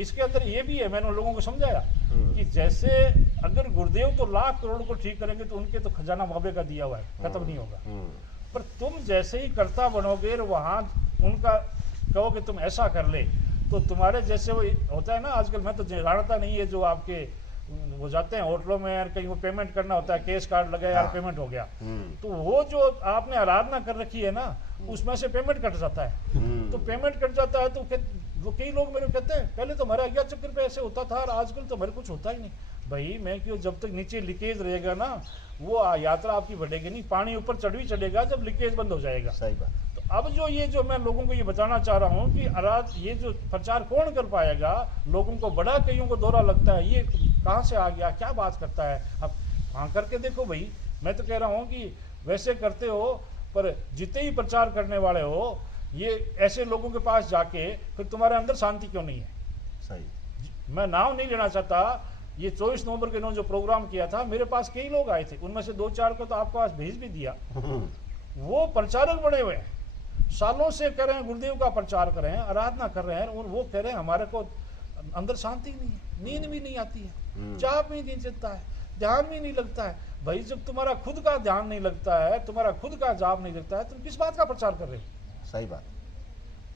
इसके अंदर ये भी है, मैंने उन लोगों को समझाया कि जैसे अगर गुरुदेव तो लाख करोड़ को ठीक करेंगे तो उनके तो खजाना बाबे का दिया हुआ है, खत्म नहीं होगा। पर तुम जैसे ही कर्ता बनोगे और वहाँ उनका कहो कि तुम ऐसा कर ले तो तुम्हारे जैसे वो होता है ना, आजकल मैं तो जानता नहीं है, जो आपके वो जाते हैं होटलों में यार, कहीं वो पेमेंट करना होता है, कैश कार्ड लगा यार पेमेंट हो गया, तो वो जो आपने आराधना कर रखी है ना उसमें से पेमेंट कट जाता है। तो पेमेंट कट जाता है तो कई लोग मेरे कहते हैं पहले तो हमारे अज्ञात चक्कर पे ऐसे होता था और आजकल तो मेरे कुछ होता ही नहीं। भाई मैं क्यों, जब तक नीचे लीकेज रहेगा ना वो यात्रा आपकी बढ़ेगी नहीं। पानी ऊपर चढ़ भी चढ़ेगा जब लीकेज बंद हो जाएगा। सही बात। तो अब जो ये जो मैं लोगों को ये बताना चाह रहा हूँ कि ये जो प्रचार कौन कर पाएगा, लोगों को बड़ा कईयों को दौरा लगता है, ये कहाँ से आ गया, क्या बात करता है। अब हाँ करके देखो भाई, मैं तो कह रहा हूँ कि वैसे करते हो, पर जितने ही प्रचार करने वाले हो, ये ऐसे लोगों के पास जाके फिर तुम्हारे अंदर शांति क्यों नहीं है। सही। मैं नाम नहीं लेना चाहता, ये 24 नवंबर के जो प्रोग्राम किया था, मेरे पास कई लोग आए थे, उनमें से 2-4 को तो आपके पास भेज भी दिया। वो प्रचारक बने हुए हैं, सालों से कह रहे हैं गुरुदेव का प्रचार कर रहे हैं, आराधना कर रहे हैं, और वो कह रहे हैं हमारे को अंदर शांति नहीं है, नींद भी नहीं आती है, चाह भी नहीं चलता है, ध्यान भी नहीं लगता है। भाई जब तुम्हारा खुद का ध्यान नहीं लगता है, तुम्हारा खुद का जाप नहीं लगता है, तुम किस बात का प्रचार कर रहे हो। सही बात।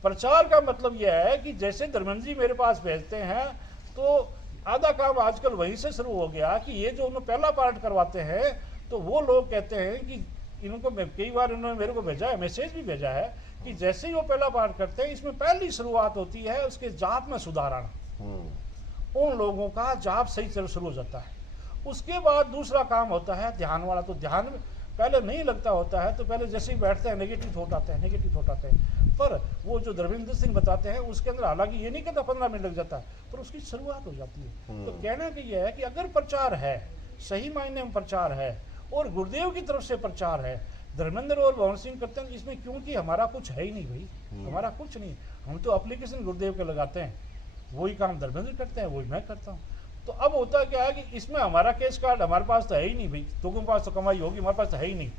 प्रचार का मतलब यह है कि जैसे धर्मेंद्र जी मेरे पास भेजते हैं, तो आधा काम आजकल वहीं से शुरू हो गया कि ये जो उन्होंने पहला पार्ट करवाते हैं, तो वो लोग कहते हैं कि इनको कई बार इन्होंने मेरे को भेजा है, मैसेज भी भेजा है कि जैसे ही वो पहला पार्ट करते हैं, इसमें पहली शुरुआत होती है उसके जाप में सुधार आना, उन लोगों का जाप सही से शुरू हो जाता है। उसके बाद दूसरा काम होता है ध्यान वाला। तो ध्यान पहले नहीं लगता होता है, तो पहले जैसे ही बैठते हैं नेगेटिव थॉट आते हैं, नेगेटिव थॉट आते हैं। पर वो जो धर्मेंद्र सिंह बताते हैं उसके अंदर, हालांकि ये नहीं कहता 15 मिनट लग जाता है, पर उसकी शुरुआत हो जाती है। तो कहना कि यह है कि अगर प्रचार है, सही मायने में प्रचार है, और गुरुदेव की तरफ से प्रचार है, धर्मेंद्र और भवन सिंह करते हैं इसमें, क्योंकि हमारा कुछ है ही नहीं भाई, हमारा कुछ नहीं। हम तो एप्लीकेशन गुरुदेव के लगाते हैं, वही काम धर्मेंद्र करते हैं, वही मैं करता हूँ। तो अब होता क्या है कि इसमें हमारा केस कार्ड हमारे पास तो है ही नहीं भाई, लोगों के पास तो कमाई होगी, हमारे पास तो है ही नहीं।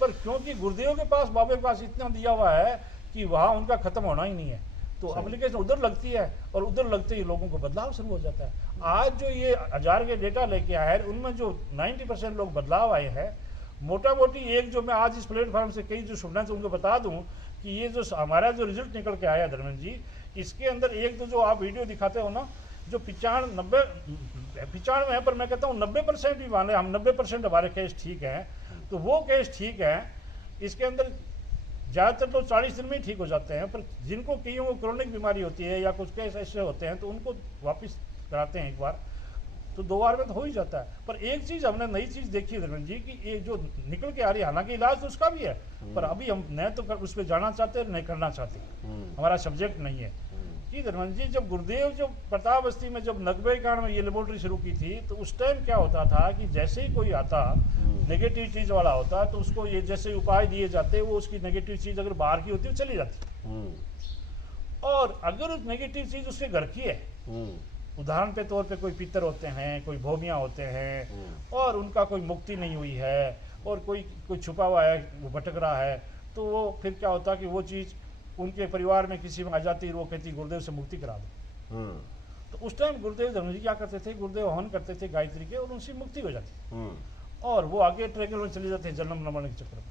पर क्योंकि गुरुदेव के पास, बाबे के पास इतना दिया हुआ है कि वहाँ उनका खत्म होना ही नहीं है, तो एप्लीकेशन उधर लगती है, और उधर लगते ही लोगों को बदलाव शुरू हो जाता है। आज जो ये 1000 के डेटा लेके आए हैं, उनमें जो 90% लोग बदलाव आए हैं, मोटा मोटी एक जो मैं आज इस प्लेटफॉर्म से कई जो सुनना तो उनको बता दूं कि ये जो हमारा जो रिजल्ट निकल के आया धर्मेंद्र जी, इसके अंदर एक तो जो आप वीडियो दिखाते हो ना, जो 95 है, पर मैं कहता हूँ 90% भी माने हम, 90% हमारे केस ठीक हैं, तो वो केस ठीक है। इसके अंदर ज़्यादातर तो 40 दिन में ही ठीक हो जाते हैं, पर जिनको कईयों को क्रोनिक बीमारी होती है या कुछ केस ऐसे होते हैं, तो उनको वापस कराते हैं एक बार, तो 2 बार में तो हो ही जाता है। पर एक चीज़ हमने नई चीज़ देखी है धर्मेंद्र जी कि ये जो निकल के आ रही है, हालांकि इलाज तो उसका भी है, पर अभी हम न तो उस पर जाना चाहते नहीं करना चाहते, हमारा सब्जेक्ट नहीं है कि धर्मेंद्र जी जब गुरुदेव जो प्रताप बस्ती में जब 90 में ये लेबोरेटरी शुरू की थी, तो उस टाइम क्या होता था कि जैसे ही कोई आता नेगेटिव चीज़ वाला होता, तो उसको ये जैसे उपाय दिए जाते, वो उसकी नेगेटिव चीज़ अगर बाहर की होती है चली जाती, और अगर उस नेगेटिव चीज़ उसके घर की है, उदाहरण के तौर पे कोई पितर होते हैं, कोई भोमिया होते हैं, और उनका कोई मुक्ति नहीं हुई है, और कोई छुपा हुआ है, वो भटक रहा है, तो वो फिर क्या होता कि वो चीज़ उनके परिवार में किसी में आ जाती, वो कहती गुरुदेव से मुक्ति करा दो। तो उस टाइम गुरुदेव धर्मेंद्र जी क्या करते थे, गुरुदेव हवन करते थे गायत्री के, और उनसे मुक्ति हो जाती, और वो आगे ट्रेगल में चले जाते हैं जन्म मरण के चक्कर में।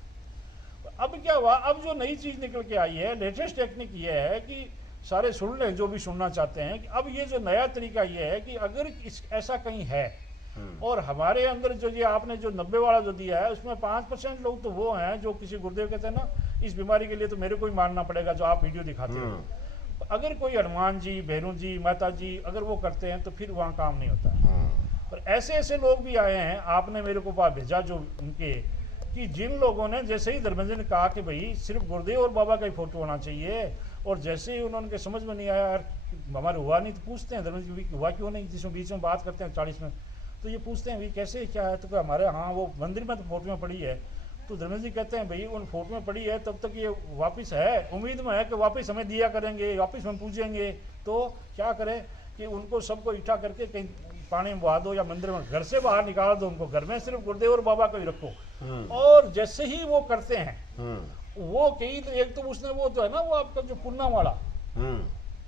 अब क्या हुआ, अब जो नई चीज़ निकल के आई है, लेटेस्ट टेक्निक ये है कि सारे सुन लें जो भी सुनना चाहते हैं, कि अब ये जो नया तरीका ये है कि अगर ऐसा कहीं है, और हमारे अंदर जो ये आपने जो 90 वाला जो दिया है, उसमें 5% लोग तो वो हैं जो किसी गुरुदेव कहते हैं ना, इस बीमारी के लिए तो मेरे को ही मानना पड़ेगा जो आप वीडियो दिखाते हो। अगर कोई हनुमान जी, भैरू जी, माता जी अगर वो करते हैं, तो फिर वहाँ काम नहीं होता है। पर ऐसे ऐसे लोग भी आए हैं, आपने मेरे को पास भेजा जो उनके, कि जिन लोगों ने जैसे ही धर्मेंद्र ने कहा कि भाई सिर्फ गुरुदेव और बाबा का ही फोटो होना चाहिए, और जैसे ही उन्होंने समझ में नहीं आया, यार हमारे हुआ नहीं, तो पूछते हैं धर्मेंद्र जी हुआ क्यों नहीं, जिसमें बीच में बात करते हैं 40 में, तो ये पूछते हैं भाई कैसे क्या है, तो हमारे हाँ वो मंदिर में तो फोटो में पड़ी है। तो धर्मेंद्र जी कहते हैं भाई उन फोटो में पड़ी है, तब तक ये वापस है, उम्मीद में है कि वापस हमें दिया करेंगे, वापस हम पूजेंगे, तो क्या करें कि उनको सबको इकट्ठा करके कहीं पानी में बहा दो, या मंदिर में घर से बाहर निकाल दो उनको, घर में सिर्फ गुरुदेव और बाबा को ही रखो। और जैसे ही वो करते हैं, वो कई तो एक तो उसने वो जो है ना, वो आपका जो पुन्ना वाला,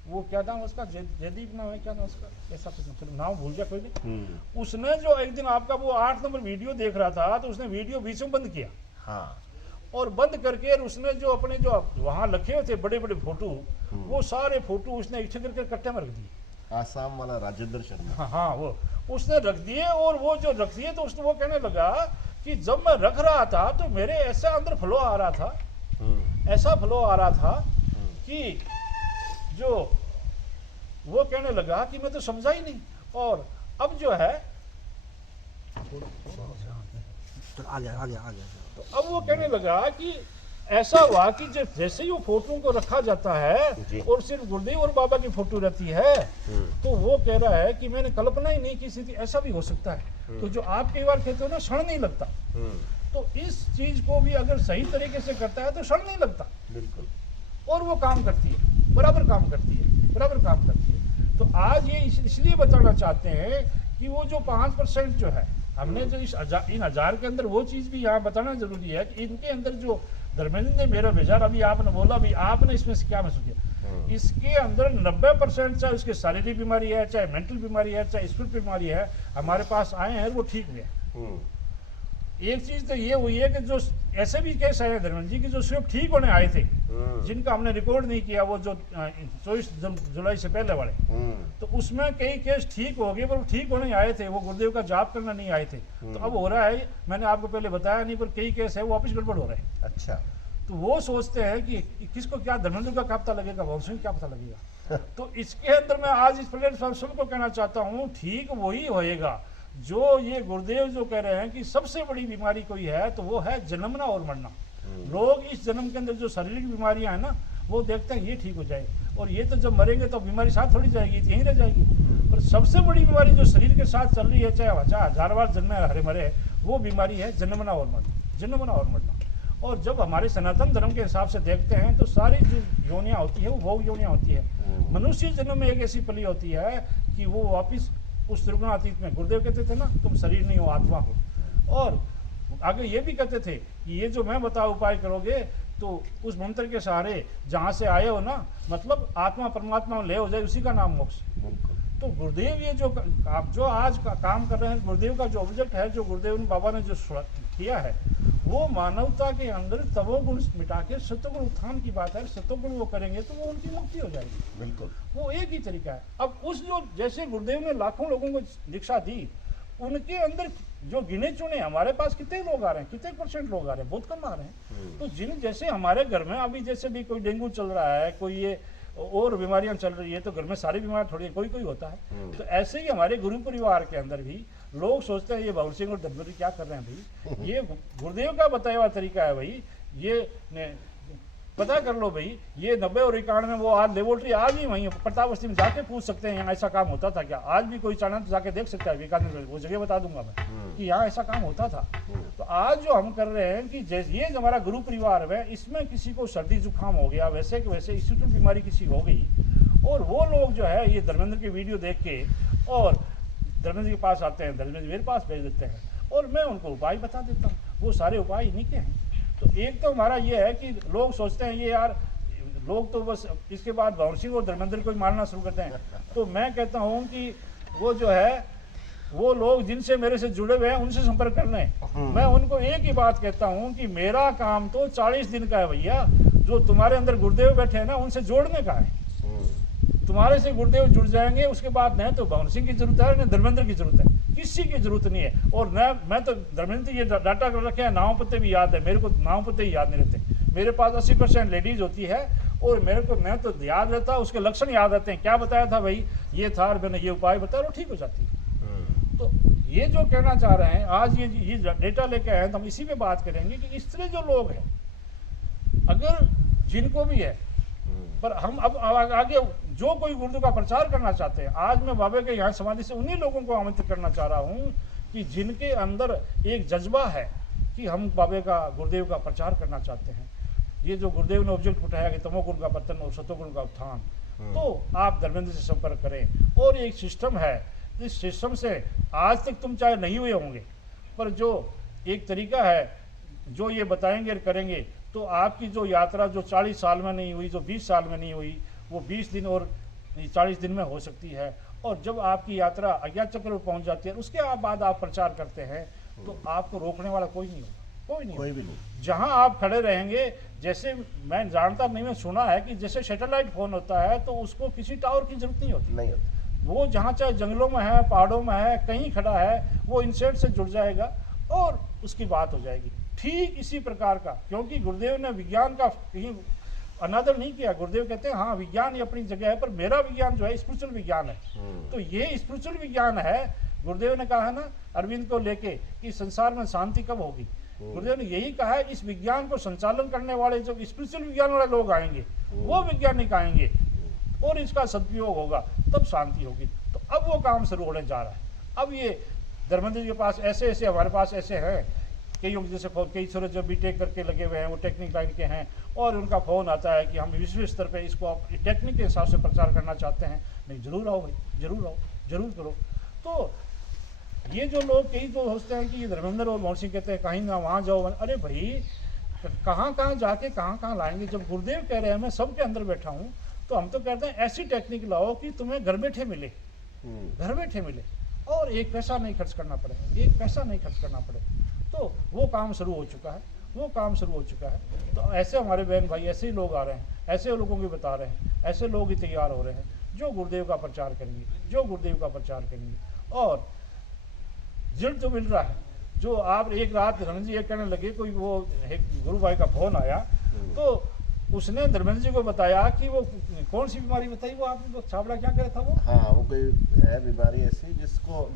वो क्या नाम उसका, जयदीप नाम है, क्या नाम उसका, ऐसा कुछ नाम भूल गया कोई नहीं। उसने जो एक दिन आपका वो 8 नंबर वीडियो देख रहा था, तो उसने वीडियो बीच में बंद किया, और बंद करके उसने जो अपने जो वहाँ रखे हुए थे बड़े बड़े फोटो, वो सारे फोटो उसने इकट्ठे करके कट्टे में रख दिए। आसाम वाला राजेंद्र शर्मा, हाँ वो उसने रख दिए, और वो जो रख दिए तो उसने वो कहने लगा कि जब मैं रख रहा था तो मेरे ऐसा अंदर फ्लो आ रहा था, ऐसा फ्लो आ रहा था कि जो वो कहने लगा कि मैं तो समझा ही नहीं। और अब जो है आ गया तो अब वो कहने लगा कि ऐसा हुआ कि जैसे ही वो फोटो को रखा जाता जी। है और सिर्फ गुरुदेव और बाबा की फोटो रहती है, तो वो कह रहा है कि मैंने कल्पना ही नहीं की थी ऐसा भी हो सकता है। तो जो आप कई बार कहते हो ना क्षण नहीं लगता, तो इस चीज को भी अगर सही तरीके से करता है तो क्षण नहीं लगता। बिल्कुल। और वो काम करती है, बराबर काम करती है, बराबर काम करती है। तो आज ये इसलिए बताना चाहते हैं कि वो जो 5% जो है, हमने जो इन 1000 के अंदर वो चीज़ भी यहाँ बताना जरूरी है कि इनके अंदर जो धर्मेंद्र ने मेरा भेजा, अभी आपने बोला, भी आपने इसमें से क्या महसूस किया, इसके अंदर 90% चाहे उसके शारीरिक बीमारी है, चाहे मेंटल बीमारी है, चाहे स्पिरिट बीमारी है, हमारे पास आए हैं वो ठीक हुए। एक चीज तो ये हुई है कि जो ऐसे भी केस आए धर्मेंद्र जी की जो सिर्फ ठीक होने आए थे, जिनका हमने रिकॉर्ड नहीं किया, वो जो 24 जुलाई से पहले वाले, तो उसमें कई केस ठीक हो गए, पर वो ठीक होने आए थे, वो गुरुदेव का जाप करना नहीं आए थे। तो अब हो रहा है, मैंने आपको पहले बताया नहीं, पर कई केस है वो वापिस गड़बड़ हो रहे हैं। अच्छा। तो वो सोचते हैं कि किसको क्या, धर्मेंद्र का क्या पता लगेगा, वंश क्या पता लगेगा। तो इसके अंदर मैं आज इस प्लेटफॉर्म सबको कहना चाहता हूँ, ठीक वही होएगा जो ये गुरुदेव जो कह रहे हैं कि सबसे बड़ी बीमारी कोई है तो वो है जन्मना और मरना। लोग इस जन्म के अंदर जो शारीरिक बीमारियां हैं ना, वो देखते हैं ये ठीक हो जाए, और ये तो जब मरेंगे तो बीमारी साथ थोड़ी जाएगी, यहीं रह जाएगी। पर सबसे बड़ी बीमारी जो शरीर के साथ चल रही है, चाहे हजार बार जन्मे हरे मरे, वो बीमारी है जन्मना और मरना, जन्मना और मरना। और जब हमारे सनातन धर्म के हिसाब से देखते हैं तो सारी जो योनियाँ होती है वो भोग योनियाँ होती है। मनुष्य जन्म में एक ऐसी पली होती है कि वो वापिस उस त्रिगुणातीत में, गुरुदेव कहते थे ना, तुम शरीर नहीं हो आत्मा हो। और आगे ये भी कहते थे कि ये जो मैं बताओ उपाय करोगे तो उस मंत्र के सहारे जहाँ से आए हो ना, मतलब आत्मा परमात्मा ले हो जाए, उसी का नाम मोक्ष। तो गुरुदेव ये जो आज का काम कर रहे हैं, गुरुदेव का जो ऑब्जेक्ट है, जो गुरुदेव बाबा ने जो किया है, वो मानवता के अंदर तमोगुण मिटा के सत्वगुण उत्थान की बात है। सत्वगुण वो करेंगे तो वो उनकी मुक्ति हो जाएगी। बिल्कुल, वो एक ही तरीका है। अब उस जो जैसे गुरुदेव ने लाखों लोगों को दीक्षा दी, उनके अंदर जो गिने चुने, हमारे पास कितने लोग आ रहे हैं, कितने % लोग आ रहे हैं, बहुत कम आ रहे हैं। तो जिन जैसे हमारे घर में अभी जैसे भी कोई डेंगू चल रहा है, कोई ये और बीमारियां चल रही है, तो घर में सारी बीमारी थोड़ी कोई कोई होता है। तो ऐसे ही हमारे गुरु परिवार के अंदर भी लोग सोचते हैं ये बाबू सिंह और धर्मेंद्र क्या कर रहे हैं भाई, ये गुरुदेव का बताया हुआ तरीका है भाई, ये पता कर लो भाई। ये 90 और 91 में वो आज लेबोरेटरी आज भी वहीं प्रताप बस्ती में जाके पूछ सकते हैं यहाँ ऐसा काम होता था क्या। आज भी कोई चाहे तो जाके देख सकता है, विवेकानंद में वो जगह बता दूंगा मैं कि यहाँ ऐसा काम होता था। तो आज जो हम कर रहे हैं कि जैसे ये हमारा गुरु परिवार है, इसमें किसी को सर्दी जुकाम हो गया, वैसे कि वैसे इंस्टीट्यूट बीमारी किसी हो गई, और वो लोग जो है ये धर्मेंद्र की वीडियो देख के और धर्मेंद्र के पास आते हैं, धर्मेंद्र मेरे पास भेज देते हैं और मैं उनको उपाय बता देता हूँ। वो सारे उपाय इन्हीं के हैं। तो एक तो हमारा ये है कि लोग सोचते हैं ये यार, लोग तो बस इसके बाद भवन सिंह और धर्मेंद्र को ही मारना शुरू करते हैं। तो मैं कहता हूँ कि वो जो है, वो लोग जिनसे मेरे से जुड़े हुए हैं उनसे संपर्क कर लें। मैं उनको एक ही बात कहता हूँ कि मेरा काम तो 40 दिन का है भैया। जो तुम्हारे अंदर गुरुदेव बैठे हैं ना, उनसे जोड़ने का है। तुम्हारे से गुरुदेव जुड़ जाएंगे, उसके बाद न तो भवन सिंह की जरूरत है, न धर्मेंद्र की जरूरत है, किसी की जरूरत नहीं है। और मैं तो धर्मेंद्र ये डाटा कर रखे हैं, नाम पत्ते भी याद है, मेरे को नाम पत्ते ही याद नहीं रहते। मेरे पास 80% लेडीज होती है और मेरे को मैं तो याद रहता, उसके लक्षण याद रहते हैं। क्या बताया था भाई, ये था और मैंने ये उपाय बताया, वो ठीक हो जाती है। तो ये जो कहना चाह रहे हैं आज, ये डेटा लेके आए तो हम इसी पे बात करेंगे कि इस तरह जो लोग हैं, अगर जिनको भी है, पर हम अब आगे जो कोई उर्दू का प्रचार करना चाहते हैं, आज मैं बाबा के यहाँ समाधि से उन्हीं लोगों को आमंत्रित करना चाह रहा हूँ कि जिनके अंदर एक जज्बा है कि हम बाबे का, गुरुदेव का प्रचार करना चाहते हैं। ये जो गुरुदेव ने ऑब्जेक्ट उठाया कि तमोगुण का पतन और सतोगुण का उत्थान, तो आप धर्मेंद्र से संपर्क करें। और एक सिस्टम है, इस सिस्टम से आज तक तुम चाहे नहीं हुए होंगे, पर जो एक तरीका है जो ये बताएंगे और करेंगे, तो आपकी जो यात्रा जो 40 साल में नहीं हुई, जो 20 साल में नहीं हुई, वो 20 दिन और 40 दिन में हो सकती है। और जब आपकी यात्रा अज्ञात चक्र में पहुंच जाती है, उसके बाद आप प्रचार करते हैं, तो आपको रोकने वाला कोई नहीं होगा, कोई भी नहीं। जहां आप खड़े रहेंगे, जैसे मैं जानता नहीं, मैं सुना है कि जैसे सैटेलाइट फोन होता है तो उसको किसी टावर की जरूरत नहीं होती। वो जहाँ चाहे जंगलों में है, पहाड़ों में है, कहीं खड़ा है, वो इनसेट से जुड़ जाएगा और उसकी बात हो जाएगी। ठीक इसी प्रकार का, क्योंकि गुरुदेव ने विज्ञान का कहीं अनादर नहीं किया। गुरुदेव कहते हैं हाँ विज्ञान ये अपनी जगह है, पर मेरा विज्ञान जो है स्पिरिचुअल विज्ञान है। तो ये स्पिरिचुअल विज्ञान है। गुरुदेव ने कहा है ना अरविंद को लेके कि संसार में शांति कब होगी, गुरुदेव ने यही कहा है, इस विज्ञान को संचालन करने वाले जो स्पिरिचुअल विज्ञान वाले लोग आएंगे, वो वैज्ञानिक आएंगे और इसका सदुपयोग होगा, तब शांति होगी। तो अब वो काम शुरू होने जा रहा है। अब ये धर्मेंद्र जी के पास ऐसे ऐसे, हमारे पास ऐसे हैं कई लोग, जैसे कई सूरज जो बीटेक करके लगे हुए हैं, वो टेक्निक लाइन के हैं, और उनका फ़ोन आता है कि हम विश्व स्तर पे इसको आप टेक्निक के हिसाब से प्रचार करना चाहते हैं। नहीं, जरूर आओ भाई, जरूर आओ, जरूर करो। तो ये जो लोग कई तो सोचते हैं कि ये धर्मेंद्र और मोहन सिंह कहते हैं कहीं ना वहाँ जाओ, अरे भाई कहाँ कहाँ जाके कहाँ लाएंगे। जब गुरुदेव कह रहे हैं मैं सबके अंदर बैठा हूँ, तो हम तो कहते हैं ऐसी टेक्निक लाओ कि तुम्हें घर बैठे मिले, घर बैठे मिले, और एक पैसा नहीं खर्च करना पड़े, एक पैसा नहीं खर्च करना पड़े। तो वो काम शुरू हो चुका है, वो काम शुरू हो चुका है। तो ऐसे हमारे बहन भाई, ऐसे ही लोग आ रहे हैं, ऐसे लोगों को बता रहे हैं, ऐसे लोग ही तैयार हो रहे हैं जो गुरुदेव का प्रचार करेंगे, जो गुरुदेव का प्रचार करेंगे। और रिजल्ट तो मिल रहा है। जो आप एक रात धर्मेंद्र जी ये कहने लगे, कोई वो एक गुरु भाई का फोन आया, तो उसने धर्मेंद्र जी को बताया कि वो कौन सी बीमारी बताई, वो आपने छाबड़ा क्या कह रहा था वो? हाँ, वो कोई है बीमारी ऐसी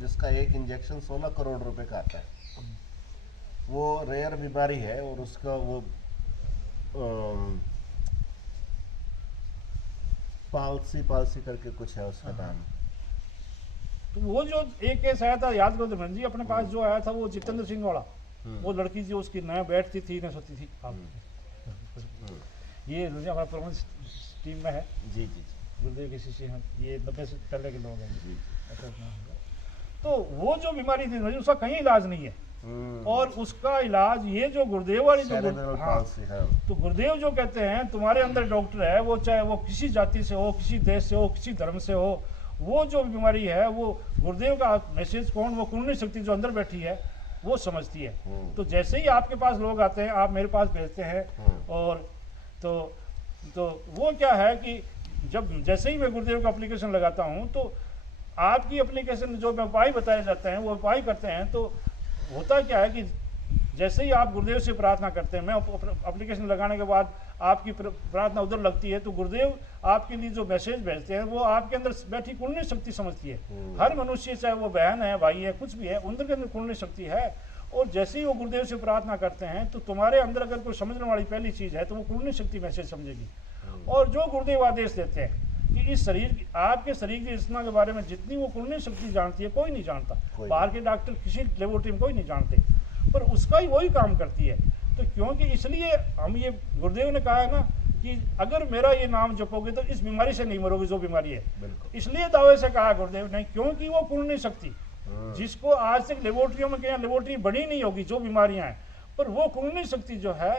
जिसका एक इंजेक्शन 16 करोड़ रुपए का आता है। वो रेयर बीमारी है, और उसका वो पालसी करके कुछ है उसका नाम। तो वो जो एक केस आया था, याद करो धर्मेंद्र जी, अपने पास जो आया था वो जितेंद्र सिंह वाला, वो लड़की जो उसकी न बैठती थी न सोती थी। ये हमारा परफॉर्मेंस टीम में है जी जी, गुरुदेव के शिष्य हैं, ये 90 से पहले के लोग हैं। तो वो जो बीमारी थी उसका कहीं इलाज नहीं है, और उसका इलाज ये जो गुरुदेव वाली जो तो गुरुदेव जो कहते हैं तुम्हारे अंदर डॉक्टर है, वो चाहे वो किसी जाति से हो, किसी देश से हो, किसी धर्म से हो, वो जो बीमारी है वो गुरुदेव का मैसेज कौन, वो कुंडली शक्ति जो अंदर बैठी है वो समझती है। तो जैसे ही आपके पास लोग आते हैं, आप मेरे पास भेजते हैं, और तो वो क्या है कि जब जैसे ही मैं गुरुदेव का एप्लीकेशन लगाता हूँ, तो आपकी एप्लीकेशन जो उपाय बताए जाते हैं वो उपाय करते हैं। तो होता क्या है कि जैसे ही आप गुरुदेव से प्रार्थना करते हैं, मैं एप्लीकेशन लगाने के बाद आपकी प्रार्थना उधर लगती है, तो गुरुदेव आपके लिए जो मैसेज भेजते हैं वो आपके अंदर बैठी कुंडली शक्ति समझती है। हर मनुष्य, चाहे वो बहन है, भाई है, कुछ भी है, उनके अंदर कुंडली शक्ति है। और जैसे ही वो गुरुदेव से प्रार्थना करते हैं, तो तुम्हारे अंदर अगर कोई समझने वाली पहली चीज़ है तो वो कुंडली शक्ति मैसेज समझेगी। और जो गुरुदेव आदेश देते हैं कि इस शरीर, आपके शरीर की रचना के बारे में जितनी वो कुंडली शक्ति जानती है, कोई नहीं जानता। बाहर के डॉक्टर किसी लेबोरेटरी में कोई नहीं जानते, पर उसका ही वही काम करती है। तो क्योंकि इसलिए हम ये गुरुदेव ने कहा है ना कि अगर मेरा ये नाम जपोगे तो इस बीमारी से नहीं मरोगे, जो बीमारी है। इसलिए दावे से कहा गुरुदेव ने, क्योंकि वो कुंडली शक्ति जिसको आज तक लेबोरेटरियों में क्या लेबोरेटरी बड़ी नहीं होगी, जो बीमारियां हैं, पर वो कुंडली शक्ति जो है,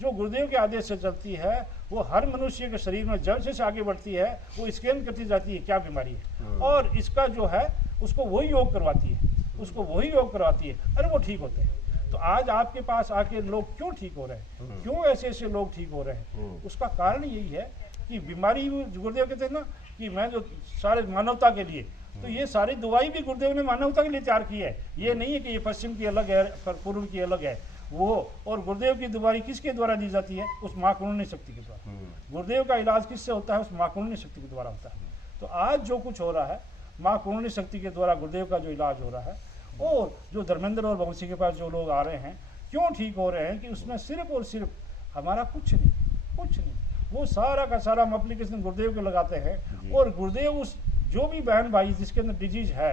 जो गुरुदेव के आदेश से चलती है, वो हर मनुष्य के शरीर में जब से आगे बढ़ती है, वो स्कैन करती जाती है क्या बीमारी है, और इसका जो है उसको वही योग करवाती है, उसको वही योग करवाती है, अरे वो ठीक होते हैं। तो आज आपके पास आके लोग क्यों ठीक हो रहे हैं, क्यों ऐसे ऐसे लोग ठीक हो रहे हैं, उसका कारण यही है कि बीमारी, गुरुदेव कहते हैं ना कि मैं जो सारे मानवता के लिए, तो ये सारी दवाई भी गुरुदेव ने मानवता के लिए तैयार की है। ये नहीं है कि ये पश्चिम की अलग है, पूर्व की अलग है वो। और गुरुदेव की दवाई किसके द्वारा दी जाती है? उस माँ कुंडली शक्ति के द्वारा। गुरुदेव का इलाज किससे होता है? उस माँ कुंडली शक्ति के द्वारा होता है। तो आज जो कुछ हो रहा है, माँ कुंडली शक्ति के द्वारा गुरुदेव का जो इलाज हो रहा है, और जो धर्मेंद्र और वंशी के पास जो लोग आ रहे हैं क्यों ठीक हो रहे हैं, कि उसमें सिर्फ और सिर्फ हमारा कुछ नहीं, कुछ नहीं, वो सारा का सारा हम एप्लीकेशन गुरुदेव के लगाते हैं, और गुरुदेव उस जो भी बहन भाई जिसके अंदर डिजीज है,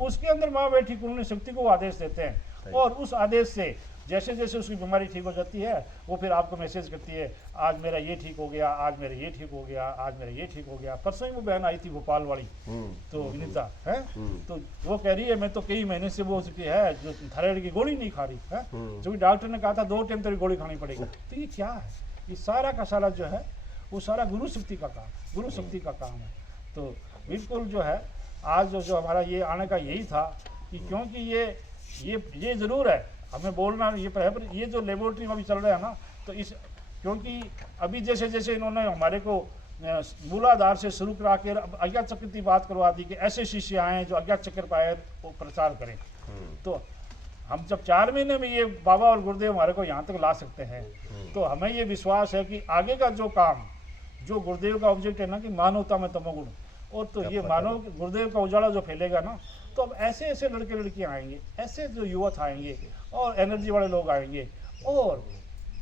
उसके अंदर माँ बैठी कुंडली शक्ति को आदेश देते हैं, और उस आदेश से जैसे जैसे उसकी बीमारी ठीक हो जाती है, वो फिर आपको मैसेज करती है, आज मेरा ये ठीक हो गया, आज मेरा ये ठीक हो गया, आज मेरा ये ठीक हो गया। परसों ही वो बहन आई थी भोपाल वाली, तो विनीता है, तो वो कह रही है मैं तो कई महीने से वो उसकी है जो थायराइड की गोली नहीं खा रही है, जो भी डॉक्टर ने कहा था 2 टाइम तेरी गोली खानी पड़ेगी। तो ये क्या है? ये सारा का सारा जो है वो सारा गुरु शक्ति का काम, गुरु शक्ति का काम है। तो बिल्कुल जो है आज जो हमारा ये आने का यही था कि क्योंकि ये ज़रूर है हमें बोलना ये पर है, पर ये जो लेबोरेटरी में अभी चल रहा है ना, तो इस क्योंकि अभी जैसे जैसे इन्होंने हमारे को मूलाधार से शुरू करा के अज्ञात चक्र की बात करवा दी कि ऐसे शिष्य आए जो अज्ञात चक्र पाए वो प्रचार करें, तो हम जब 4 महीने में ये बाबा और गुरुदेव हमारे को यहाँ तक ला सकते हैं, तो हमें ये विश्वास है कि आगे का जो काम, जो गुरुदेव का ऑब्जेक्ट है ना कि मानवता में तमोगुण, और तो ये मानव गुरुदेव का उजाला जो फैलेगा ना, तो अब ऐसे ऐसे लड़के लड़कियां आएंगे, ऐसे जो युवक आएंगे और एनर्जी वाले लोग आएंगे, और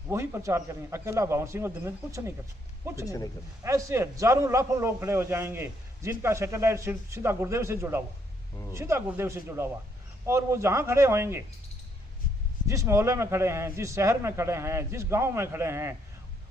वही प्रचार करेंगे। अकेला भवन सिंह और दिनेश कुछ नहीं कर सकते, कुछ कुछ नहीं नहीं कर कर सकते। ऐसे हजारों लाखों लोग खड़े हो जाएंगे जिनका सैटेलाइट सीधा गुरुदेव से जुड़ा हुआ, सीधा गुरुदेव से जुड़ा हुआ। और वो जहाँ खड़े होंगे, जिस मोहल्ले में खड़े हैं, जिस शहर में खड़े हैं, जिस गांव में खड़े हैं,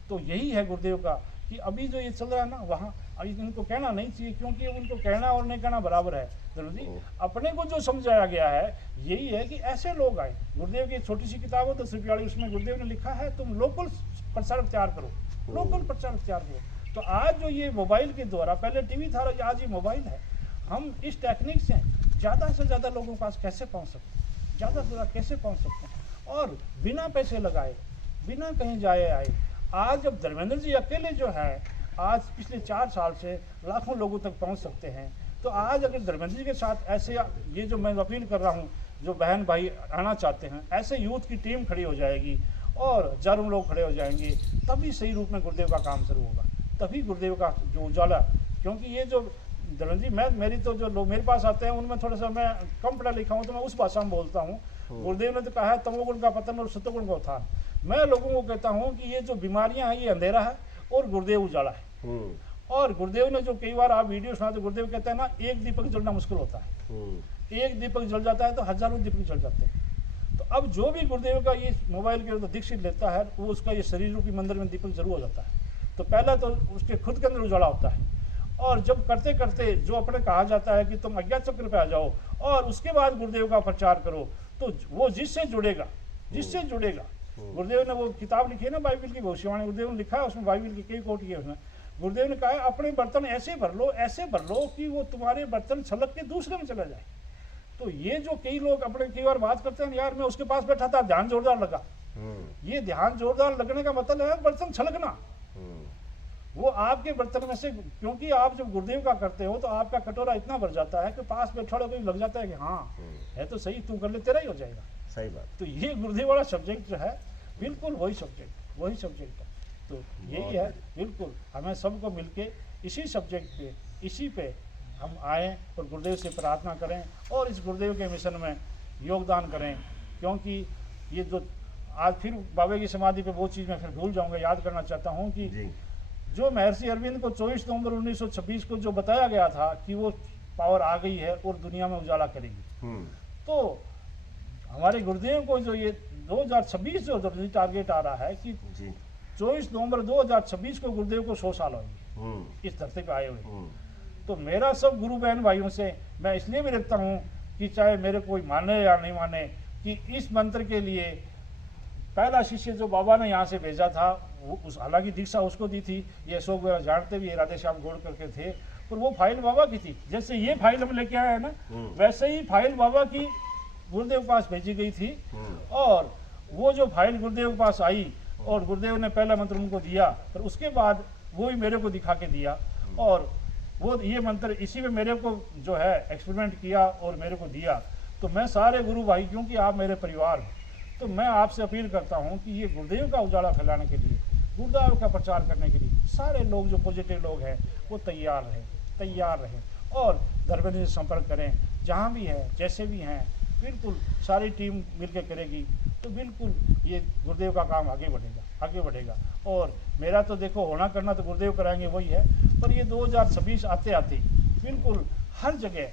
तो यही है गुरुदेव का कि अभी जो ये चल रहा है ना, वहाँ अभी इनको कहना नहीं चाहिए, क्योंकि उनको कहना और नहीं कहना बराबर है। जी, अपने को जो समझाया गया है यही है कि ऐसे लोग आए। गुरुदेव की छोटी सी किताब है 10 रुपये वाली, उसमें गुरुदेव ने लिखा है तुम लोकल प्रचारक तैयार करो, लोकल प्रचारक तैयार करो। तो आज जो ये मोबाइल के द्वारा, पहले टीवी था, आज ये मोबाइल है, हम इस टेक्निक से ज़्यादा से ज़्यादा लोगों के पास कैसे पहुँच सकते हैं, ज़्यादा से ज़्यादा कैसे पहुँच सकते हैं, और बिना पैसे लगाए, बिना कहीं जाए आए। आज जब धर्मेंद्र जी अकेले जो है, आज पिछले 4 साल से लाखों लोगों तक पहुंच सकते हैं, तो आज अगर धर्मेंद्र जी के साथ ऐसे, ये जो मैं अपील कर रहा हूं, जो बहन भाई आना चाहते हैं, ऐसे यूथ की टीम खड़ी हो जाएगी और हजारों लोग खड़े हो जाएंगे, तभी सही रूप में गुरुदेव का काम शुरू होगा, तभी गुरुदेव का जो उजाला। क्योंकि ये जो धर्मेंद्र जी, मेरी तो जो लोग मेरे पास आते हैं उनमें थोड़ा सा मैं कम पढ़ा लिखा हूँ, तो मैं उस भाषा में बोलता हूँ। गुरुदेव ने तो कहा है तमोगुण का पतन और सतोगुण का उत्थान। मैं लोगों को कहता हूँ कि ये जो बीमारियां हैं ये अंधेरा है और गुरुदेव उजाला है। और गुरुदेव ने जो कई बार आप वीडियो सुनाते, गुरुदेव कहते हैं ना, एक दीपक जलना मुश्किल होता है, एक दीपक जल जाता है तो हजारों दीपक जल जाते हैं। तो अब जो भी गुरुदेव का ये मोबाइल के अंदर दीक्षित लेता है, वो उसका ये शरीर रूपी मंदिर में दीपक जरूर हो जाता है। तो पहला तो उसके खुद के अंदर उजाला होता है, और जब करते करते जो अपने कहा जाता है कि तुम अज्ञात चक्र पे आ जाओ और उसके बाद गुरुदेव का प्रचार करो, तो वो जिससे जुड़ेगा, जिससे जुड़ेगा। गुरुदेव ने वो किताब लिखी है ना बाइबल की भविष्यवाणी, गुरुदेव ने लिखा है, उसमें बाइबल की कई कोट किए उसमें। गुरुदेव ने कहा है अपने बर्तन ऐसे भर लो, ऐसे भर लो कि वो तुम्हारे बर्तन छलक के दूसरे में चला जाए। तो ये जो कई लोग अपने कई बार बात करते हैं, यार मैं उसके पास बैठा था, ध्यान जोरदार लगा। ये ध्यान जोरदार लगने का मतलब है बर्तन छलकना। वो आपके बर्तन में से, क्योंकि आप जब गुरुदेव का करते हो तो आपका कटोरा इतना भर जाता है कि पास बैठा कोई लग जाता है कि हाँ है तो सही, तू कर ले, तेरा ही हो जाएगा। सही बात। तो ये गुरुदेव वाला सब्जेक्ट जो है, बिल्कुल वही सब्जेक्ट है। तो यही है, बिल्कुल हमें सबको मिलके इसी सब्जेक्ट पे, इसी पे हम आए और गुरुदेव से प्रार्थना करें और इस गुरुदेव के मिशन में योगदान करें। क्योंकि ये जो आज फिर बाबा की समाधि पे वो चीज़ मैं फिर भूल जाऊंगा, याद करना चाहता हूँ कि जो महर्षि अरविंद को 24 नवंबर 1926 को जो बताया गया था कि वो पावर आ गई है और दुनिया में उजाला करेगी, तो हमारे गुरुदेव को जो ये 2026 जो टारगेट आ रहा है कि 24 नवंबर 2026 को गुरुदेव को 100 साल होंगे इस धरती पे आए हुए। तो मेरा सब गुरु बहन भाइयों से मैं इसलिए भी रखता हूँ कि चाहे मेरे कोई माने या नहीं माने, कि इस मंत्र के लिए पहला शिष्य जो बाबा ने यहाँ से भेजा था, वो उस हालांकि दीक्षा उसको दी थी, ये अशोक वगैरह जानते भी, राधे श्याम गोड़ करके थे, पर वो फाइल बाबा की थी। जैसे ये फाइल हम लेके आए हैं ना, वैसे ही फाइल बाबा की गुरुदेव के पास भेजी गई थी। और वो जो फाइल गुरुदेव के पास आई और गुरुदेव ने पहला मंत्र उनको दिया, पर उसके बाद वो ही मेरे को दिखा के दिया, और वो ये मंत्र इसी में मेरे को जो है एक्सपेरिमेंट किया और मेरे को दिया। तो मैं सारे गुरु भाई, क्योंकि आप मेरे परिवार हैं, तो मैं आपसे अपील करता हूँ कि ये गुरुदेव का उजाला फैलाने के लिए, गुरुदेव का प्रचार करने के लिए सारे लोग जो पॉजिटिव लोग हैं वो तैयार रहें और धर्मेंद्र से संपर्क करें। जहाँ भी है, जैसे भी हैं, बिल्कुल सारी टीम मिलकर करेगी तो बिल्कुल ये गुरुदेव का काम आगे बढ़ेगा। और मेरा तो देखो, होना करना तो गुरुदेव कराएंगे वही है, पर ये 2026 आते आते बिल्कुल हर जगह,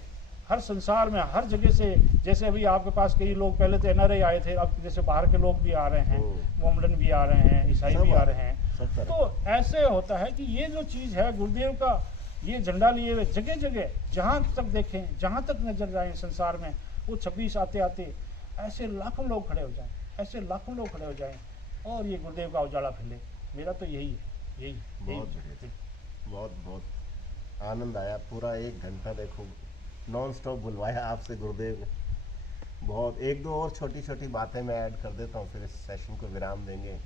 हर संसार में, हर जगह से, जैसे अभी आपके पास कई लोग पहले तो NRI आए थे, अब जैसे बाहर के लोग भी आ रहे हैं, मोमडन भी आ रहे हैं, ईसाई भी आ रहे हैं। तो ऐसे होता है कि ये जो चीज़ है गुरुदेव का, ये झंडा लिए हुए जगह जगह, जहाँ तक देखें, जहाँ तक नजर जाए संसार में, वो 26 आते आते ऐसे लाखों लोग खड़े हो जाएं और ये गुरुदेव का उजाला फैले। मेरा तो यही है। बहुत आनंद आया। पूरा 1 घंटा देखो नॉन स्टॉप बुलवाया आपसे गुरुदेव ने। बहुत, 1-2 और छोटी बातें मैं ऐड कर देता हूँ, फिर इस सेशन को विराम देंगे।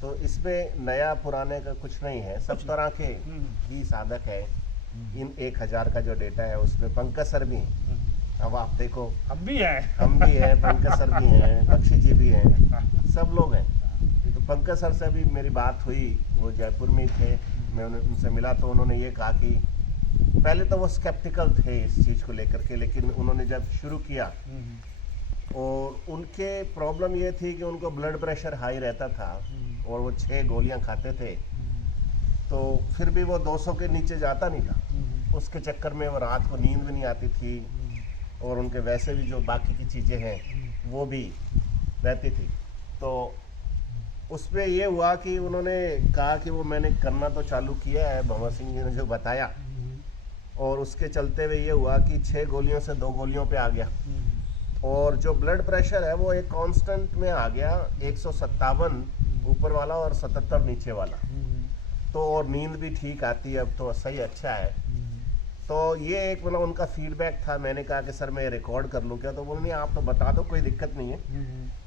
तो इसमें नया पुराने का कुछ नहीं है, सब तरह के ही साधक है। इन 1000 का जो डेटा है उसमें पंकज सर भी हैं। अब आप देखो, हम भी हैं, पंकज सर भी हैं, बख्शी जी भी हैं, सब लोग हैं। तो पंकज सर से अभी मेरी बात हुई, वो जयपुर में थे, मैं उनसे मिला तो उन्होंने ये कहा कि पहले तो वो स्केप्टिकल थे इस चीज़ को लेकर के, लेकिन उन्होंने जब शुरू किया और उनके प्रॉब्लम ये थी कि उनको ब्लड प्रेशर हाई रहता था और वो 6 गोलियां खाते थे, तो फिर भी वो 200 के नीचे जाता नहीं था। उसके चक्कर में वो रात को नींद भी नहीं आती थी और उनके वैसे भी जो बाकी की चीज़ें हैं वो भी रहती थी। तो उसमें ये हुआ कि उन्होंने कहा कि वो मैंने करना तो चालू किया है, भंवर सिंह जी ने जो बताया, और उसके चलते हुए ये हुआ कि 6 गोलियों से 2 गोलियों पे आ गया और जो ब्लड प्रेशर है वो एक कांस्टेंट में आ गया, 157 ऊपर वाला और 77 नीचे वाला। तो और नींद भी ठीक आती है अब, तो सही अच्छा है। तो ये एक मतलब उनका फीडबैक था। मैंने कहा कि सर मैं रिकॉर्ड कर लूँ क्या? तो बोले नहीं, आप तो बता दो, कोई दिक्कत नहीं है,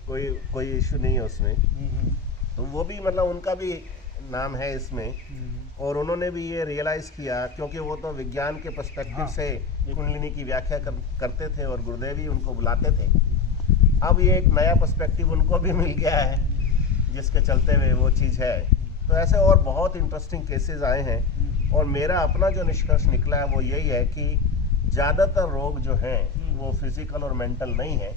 कोई इशू नहीं है उसमें। तो वो भी मतलब उनका भी नाम है इसमें, और उन्होंने भी ये रियलाइज़ किया, क्योंकि वो तो विज्ञान के पर्सपेक्टिव से कुंडलिनी की व्याख्या करते थे और गुरुदेव ही उनको बुलाते थे। अब ये एक नया पर्सपेक्टिव उनको भी मिल गया है, जिसके चलते हुए वो चीज़ है। तो ऐसे और बहुत इंटरेस्टिंग केसेस आए हैं, और मेरा अपना जो निष्कर्ष निकला है वो यही है कि ज़्यादातर रोग जो हैं वो फिजिकल और मेंटल नहीं है,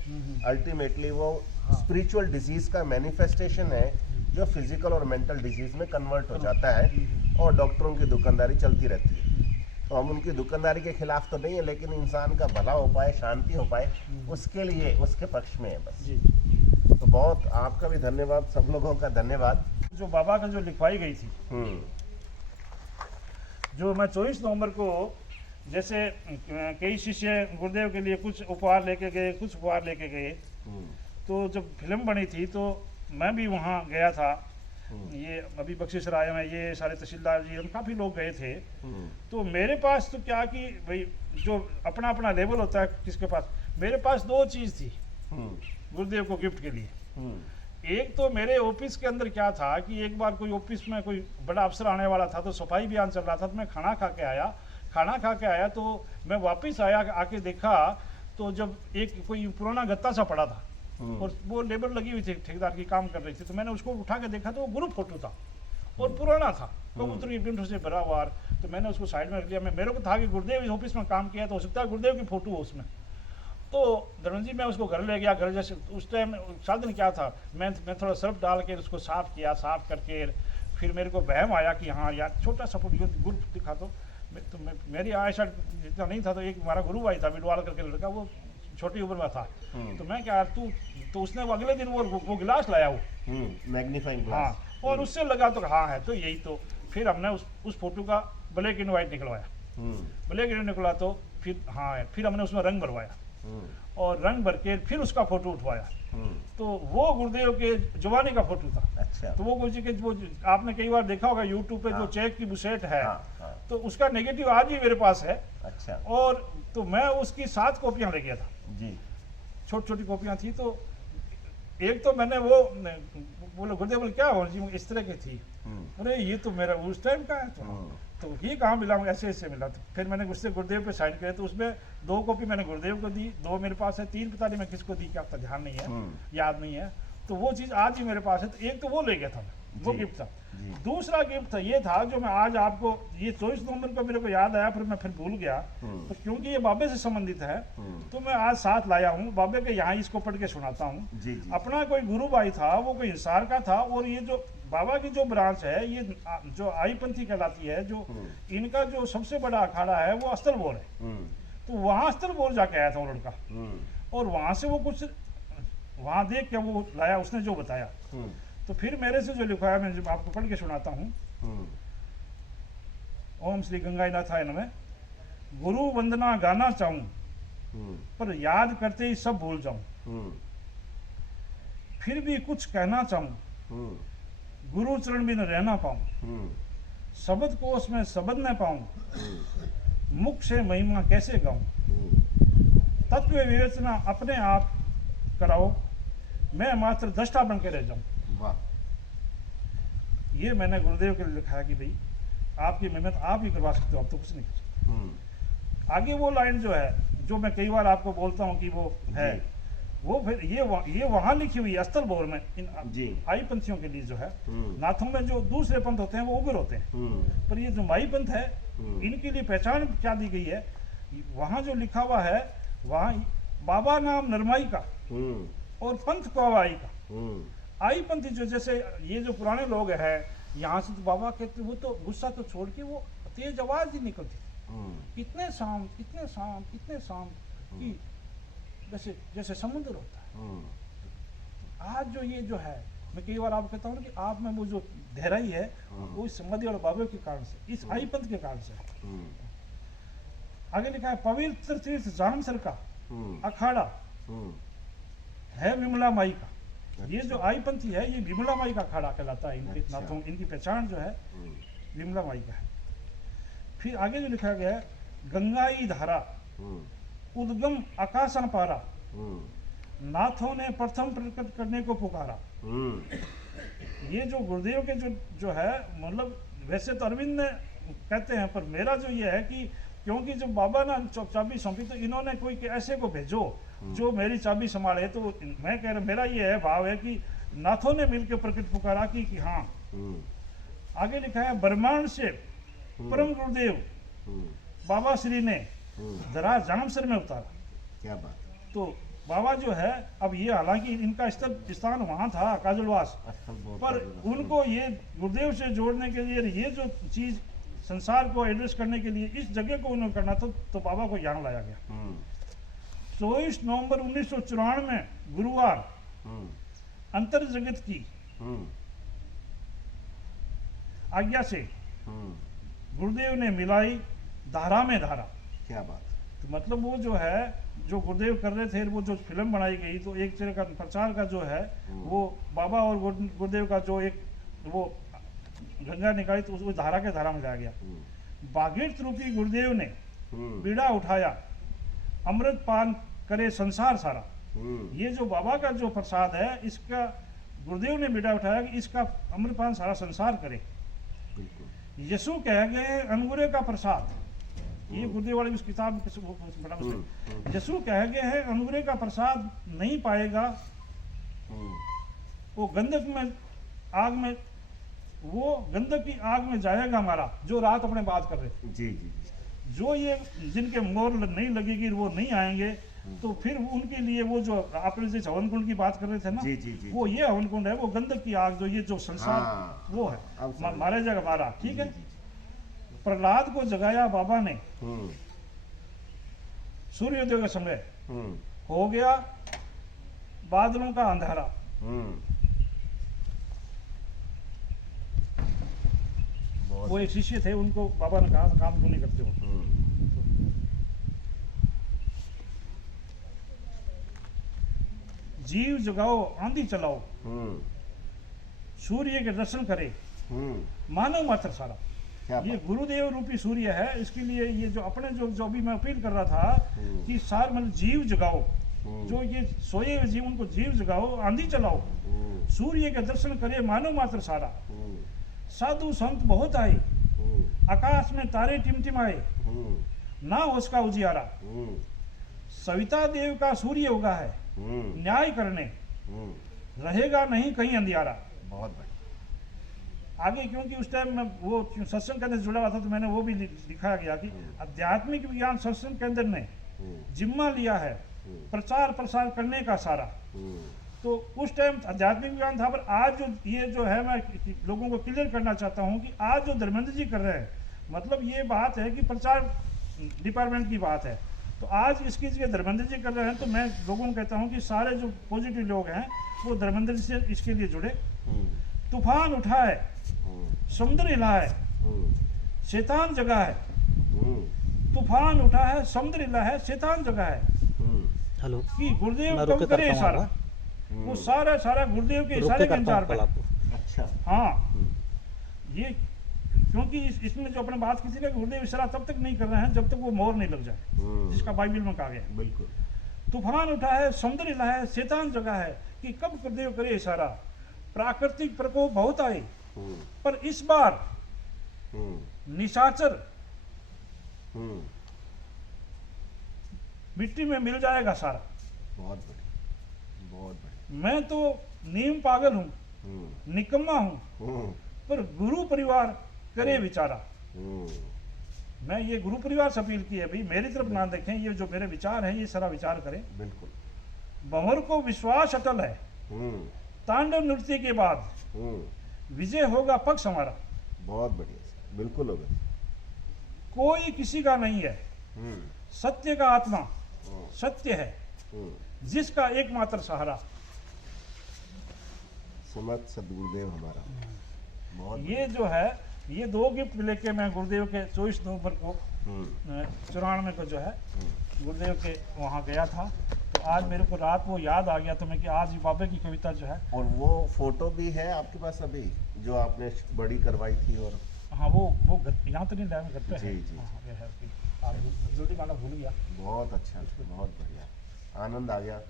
अल्टीमेटली वो स्पिरिचुअल डिजीज़ का मैनिफेस्टेशन है जो फिजिकल और मेंटल डिजीज़ में कन्वर्ट हो जाता है, और डॉक्टरों की दुकानदारी चलती रहती है। तो हम उनकी दुकानदारी के खिलाफ तो नहीं है, लेकिन इंसान का भला हो पाए, शांति हो पाए, उसके लिए उसके पक्ष में है बस। तो बहुत आपका भी धन्यवाद, सब लोगों का धन्यवाद। जो बाबा का जो लिखवाई गई थी, जो मैं 24 नवंबर को, जैसे कई शिष्य गुरुदेव के लिए कुछ उपहार लेके गए, कुछ उपहार लेके गए, तो जब फिल्म बनी थी तो मैं भी वहाँ गया था। ये अभी बख्शिश राय में ये सारे तहसीलदार जी, हम काफ़ी लोग गए थे। तो मेरे पास तो क्या कि भाई जो अपना अपना लेवल होता है किसके पास, मेरे पास 2 चीज़ थी गुरुदेव को गिफ्ट के लिए। एक तो मेरे ऑफिस के अंदर क्या था कि एक बार कोई ऑफिस में कोई बड़ा अफसर आने वाला था, तो सफाई अभियान चल रहा था, तो मैं खाना खा के आया तो मैं वापस आया, आके देखा तो जब एक कोई पुराना गत्ता सा पड़ा था और वो लेबर लगी हुई थी, ठेकेदार की काम कर रही थी, तो मैंने उसको उठा के देखा तो वो ग्रुप फोटो था और पुराना था, कबूतर की प्रिंट से भरा हुआ। तो मैंने उसको साइड में रख लिया। मेरे को था कि गुरुदेव इस ऑफिस में काम किया, तो हो सकता है गुरुदेव की फोटो हो उसमें। तो धर्म जी मैं उसको घर ले गया। घर जैसे उस टाइम साधन क्या था, मैं थोड़ा सर्फ डाल के उसको साफ किया, साफ करके फिर मेरे को वहम आया कि हाँ यार छोटा सा फोटो ग्रुप दिखा दो। मेरी आयशा जितना नहीं था, तो एक हमारा गुरु भाई था बिलवाल करके लड़का, वो छोटी उम्र में था। तो मैं क्या यार तू, तो उसने वो अगले दिन वो गिलास लाया, वो मैग्नीफाइंग ग्लास, हाँ, और उससे लगा तो हाँ है, तो यही तो फिर हमने उस फोटो का ब्लैक एंड व्हाइट निकलवाया। ब्लैक एंड निकला तो फिर हाँ है, फिर हमने उसमें रंग भरवाया और रंग भर के फिर उसका फोटो उठवाया। तो वो गुरुदेव के जवानी का फोटो था। अच्छा। तो वो गुरु जी के वो आपने कई बार देखा होगा यूट्यूब पे, जो चेक की बुसेट है, तो उसका नेगेटिव आज भी मेरे पास है। अच्छा। और तो मैं उसकी 7 कॉपियां ले गया था जी, छोटी छोटी कॉपियां थी। तो एक तो मैंने वो बोले गुरुदेव बोले क्या हो जी, इस तरह की थी। अरे ये तो मेरा उस टाइम का है, तो ये कहाँ मिला, ऐसे ऐसे मिला। तो फिर मैंने उससे गुरुदेव पे साइन किया, तो उसमें 2 कॉपी मैंने गुरुदेव को दी, 2 मेरे पास है, 3 पता नहीं मैं किसको दी, क्या पता, ध्यान नहीं है, याद नहीं है। तो वो चीज़ आज ही मेरे पास है। तो एक तो वो ले गया था, वो गिफ्ट था। दूसरा गिफ्ट था ये था, जो मैं आज आपको, ये 24 नवंबर को मेरे को याद आया, फिर मैं भूल गया। तो क्योंकि ये बाबे से संबंधित है, तो मैं आज साथ लाया हूँ। बाबे के यहाँ इसको पढ़ के सुनाता हूँ। अपना कोई गुरु भाई था, वो कोई हिसार का था, और ये जो बाबा की जो ब्रांच है, ये जो आईपंथी कहलाती है, जो इनका जो सबसे बड़ा अखाड़ा है वो अस्तरबोर है। तो वहाँ अस्तरबोर जाके आया था वो लड़का, और वहाँ से वो कुछ वहाँ देख के वो लाया, उसने जो बताया। तो फिर मेरे से जो लिखवाया मैं आपको पढ़ के सुनाता हूँ। ओम श्री गंगानाथाय नमः। गुरु वंदना गाना चाहूं, पर याद करते ही सब भूल जाऊं। फिर भी कुछ कहना चाहूं, गुरु चरण बिन रहना पाऊं। शब्द कोश में शब्द न पाऊं, मुख से महिमा कैसे गाऊं। तत्व विवेचना अपने आप कराओ, मैं मात्र दृष्टा बन के रह जाऊं। ये मैंने गुरुदेव के लिए लिखा है कि भाई आपकी मेहनत आप ही करवा सकते हो, आप तो कुछ नहीं कर सकते। आगे वो लाइन जो है, जो मैं कई बार आपको बोलता हूँ कि वो है, वो फिर ये वहाँ लिखी हुई है अस्तरबोर में, इन आई पंथियों के लिए जो है। नाथों में जो दूसरे पंथ होते हैं वो उग्र होते हैं, पर ये जो माई पंथ है, इनके लिए पहचान क्या दी गई है, वहाँ जो लिखा हुआ है, वहाँ बाबा नाम नरमाई का हम्म और पंथ गवाई का। हम्म आई पंथी जो जैसे ये जो पुराने लोग हैं यहाँ से तो बाबा कहते वो तो गुस्सा तो छोड़ के वो तेज आवाज ही निकलती थी, हम्म इतने शांत इतने शांत इतने शांत कि जैसे जैसे समुद्र होता है। हम्म आज जो ये जो है मैं कई बार आपको कहता हूँ कि आप में वो जो गहराई है वो इस समाधि और बाबे के कारण से, इस आई पंथ के कारण से है। हम्म आगे लिखा है पवित्र तीर्थ जानसर का हम्म अखाड़ा हम्म है विमला माई का। ये जो आई पंथी है ये विमला माई का अखाड़ा कहलाता है। इनके अच्छा। नाथों इनकी पहचान जो है हम्म विमला माई का है। फिर आगे जो लिखा गया है गंगाई धारा हम्म उद्गम आकाशन पारा हम्म नाथों ने प्रथम प्रकट करने को पुकारा। हम्म ये जो गुरुदेव के जो है मतलब वैसे तो अरविंद ने कहते हैं पर मेरा जो ये है कि क्योंकि जब बाबा ने चाबी सौंपी तो इन्होंने कोई के ऐसे को भेजो जो मेरी चाबी संभाले। तो मैं कह रहा मेरा ये है भाव है कि नाथों ने मिलकर प्रकट पुकारा कि हाँ। हम्म आगे लिखा है ब्रह्मांड से परम गुरुदेव हम्म बाबा श्री ने धरा जामसर में उतारा। क्या बात। तो बाबा जो है अब ये हालांकि इनका स्थान वहाँ था काजलवास, स्थल बहुत पर बड़ा। उनको ये गुरुदेव से जोड़ने के लिए ये जो चीज संसार को एड्रेस करने के लिए इस जगह को उन्होंने करना था तो बाबा को यहाँ लाया गया। हम्म 24 नवंबर 1994 में गुरुवार हम्म अंतर जगत की हम्म आज्ञा से हम्म गुरुदेव ने मिलाई धारा में धारा। क्या बात। तो मतलब वो जो है जो गुरुदेव कर रहे थे वो जो फिल्म बनाई गई तो एक तरह का प्रचार का जो है वो बाबा और गुरुदेव का जो एक वो गंगा निकाली तो उस धारा के धारा में जाया गया। बागीर रूपी गुरुदेव ने बीड़ा उठाया अमृत पान करे संसार सारा। ये जो बाबा का जो प्रसाद है इसका गुरुदेव ने बीड़ा उठाया कि इसका अमृत पान सारा संसार करे। बिल्कुल। यीशु कह गए अंगूरे का प्रसाद। ये गुरुदेव वाली उस किताब में पढ़ा उसने। यीशु कह गए हैं अंगूरे का प्रसाद नहीं पाएगा वो गंधक में आग में वो गंधक की आग में जाएगा हमारा। जो रात अपने बात कर रहे थे जी जी जी। जो ये जिनके मोहर नहीं लगेगी वो नहीं आएंगे तो फिर उनके लिए वो जो आपने जैसे हवन कुंड की बात कर रहे थे ना जी जी जी। वो ये हवन कुंड है वो गंधक की आग जो ये जो संसार हाँ, वो अब है समझ मारे जाएगा मारा। ठीक है। जी, जी, प्रहलाद को जगाया बाबा ने हम्म सूर्योदय का समय हम्म हो गया बादलों का अंधारा। बहुत। वो एक शिष्य थे उनको बाबा ने कहा था काम क्यों नहीं करते हो। जीव जगाओ आंधी चलाओ सूर्य के दर्शन करे मानव मात्र सारा। क्या ये बात। गुरुदेव रूपी सूर्य है। इसके लिए ये जो अपने जो अभी मैं अपील कर रहा था कि सार मतलब जीव जगाओ जो ये सोए हुए जीव उनको जीव जगाओ आंधी चलाओ सूर्य के दर्शन करे मानव मात्र सारा। साधु संत बहुत आए आकाश में तारे टिमटिमाए ना उसका उजियारा। सविता देव का सूर्य उगा है न्याय करने रहेगा नहीं कहीं अंधियारा। बहुत बढ़िया। आगे क्योंकि उस टाइम में वो सत्संग केंद्र से जुड़ा हुआ था तो मैंने वो भी लिखाया गया कि आध्यात्मिक विज्ञान सत्संग केंद्र ने जिम्मा लिया है प्रचार प्रसार करने का सारा। तो उस टाइम आध्यात्मिक विज्ञान था पर आज जो ये जो है मैं लोगों को क्लियर करना चाहता हूँ कि आज जो धर्मेंद्र जी कर रहे हैं मतलब ये बात है कि प्रचार डिपार्टमेंट की बात है। तो आज इसकी जगह धर्मेंद्र जी कर रहे हैं तो मैं लोगों को कहता हूँ कि सारे जो पॉजिटिव लोग हैं वो धर्मेंद्र जी से इसके लिए जुड़े। तूफान उठा है समुद्र हिला है शैतान जगह है। तूफान उठा है समुद्र हिला है शैतान जगह है। हेलो कि गुरुदेव मैं कब रोके करे करता हूँ सारा आपको। वो सारा सारा गुरुदेव के रोक इशारे के के करता इंतजार हूँ कल पे। आपको। अच्छा। हाँ ये क्योंकि इसमें जो अपने बात की थी ना गुरुदेव इशारा तब तक नहीं कर रहे हैं जब तक वो मोहर नहीं लग जाए जिसका बाइबल में कहा गया है। बिल्कुल। तूफान उठा है समुद्र हिला है शैतान जगह है कि कब गुरुदेव करे इशारा। प्राकृतिक प्रकोप बहुत आए पर इस बार निशाचर मिट्टी में मिल जाएगा सारा। बहुत बढ़िया बहुत बढ़िया। मैं तो नीम पागल हूँ निकम्मा हूँ पर गुरु परिवार करे विचारा। मैं ये गुरु परिवार से अपील की है भाई, मेरी तरफ ना देखें, ये जो मेरे विचार हैं ये सारा विचार करें। बिल्कुल। भंवर को विश्वास अटल है, हम्म। तांडव नृत्य के बाद हम्म। विजय होगा पक्ष हमारा। बहुत बढ़िया सर, बिल्कुल होगा। कोई किसी का नहीं है, हम्म। सत्य का आत्मा हम्म। सत्य है, हम्म। जिसका एकमात्र सहारा। समर्थ सदगुरुदेव हमारा। बहुत ये जो है, ये 2 गिफ्ट लेके मैं गुरुदेव के 24 नवंबर को हम्म। 94 को जो है हम्म। गुरुदेव के वहाँ गया था। तो आज मेरे को रात वो याद आ गया तो मैं कि आज ही बाबे की कविता जो है। और वो फोटो भी है आपके पास अभी जो आपने बड़ी करवाई थी? और हाँ वो यहाँ तो नहीं लाया, मैं घर पे है। जी, जी, हाँ, ये है कि आप जल्दी माना भूल गया। बहुत अच्छा, बहुत बढ़िया, आनंद आ गया।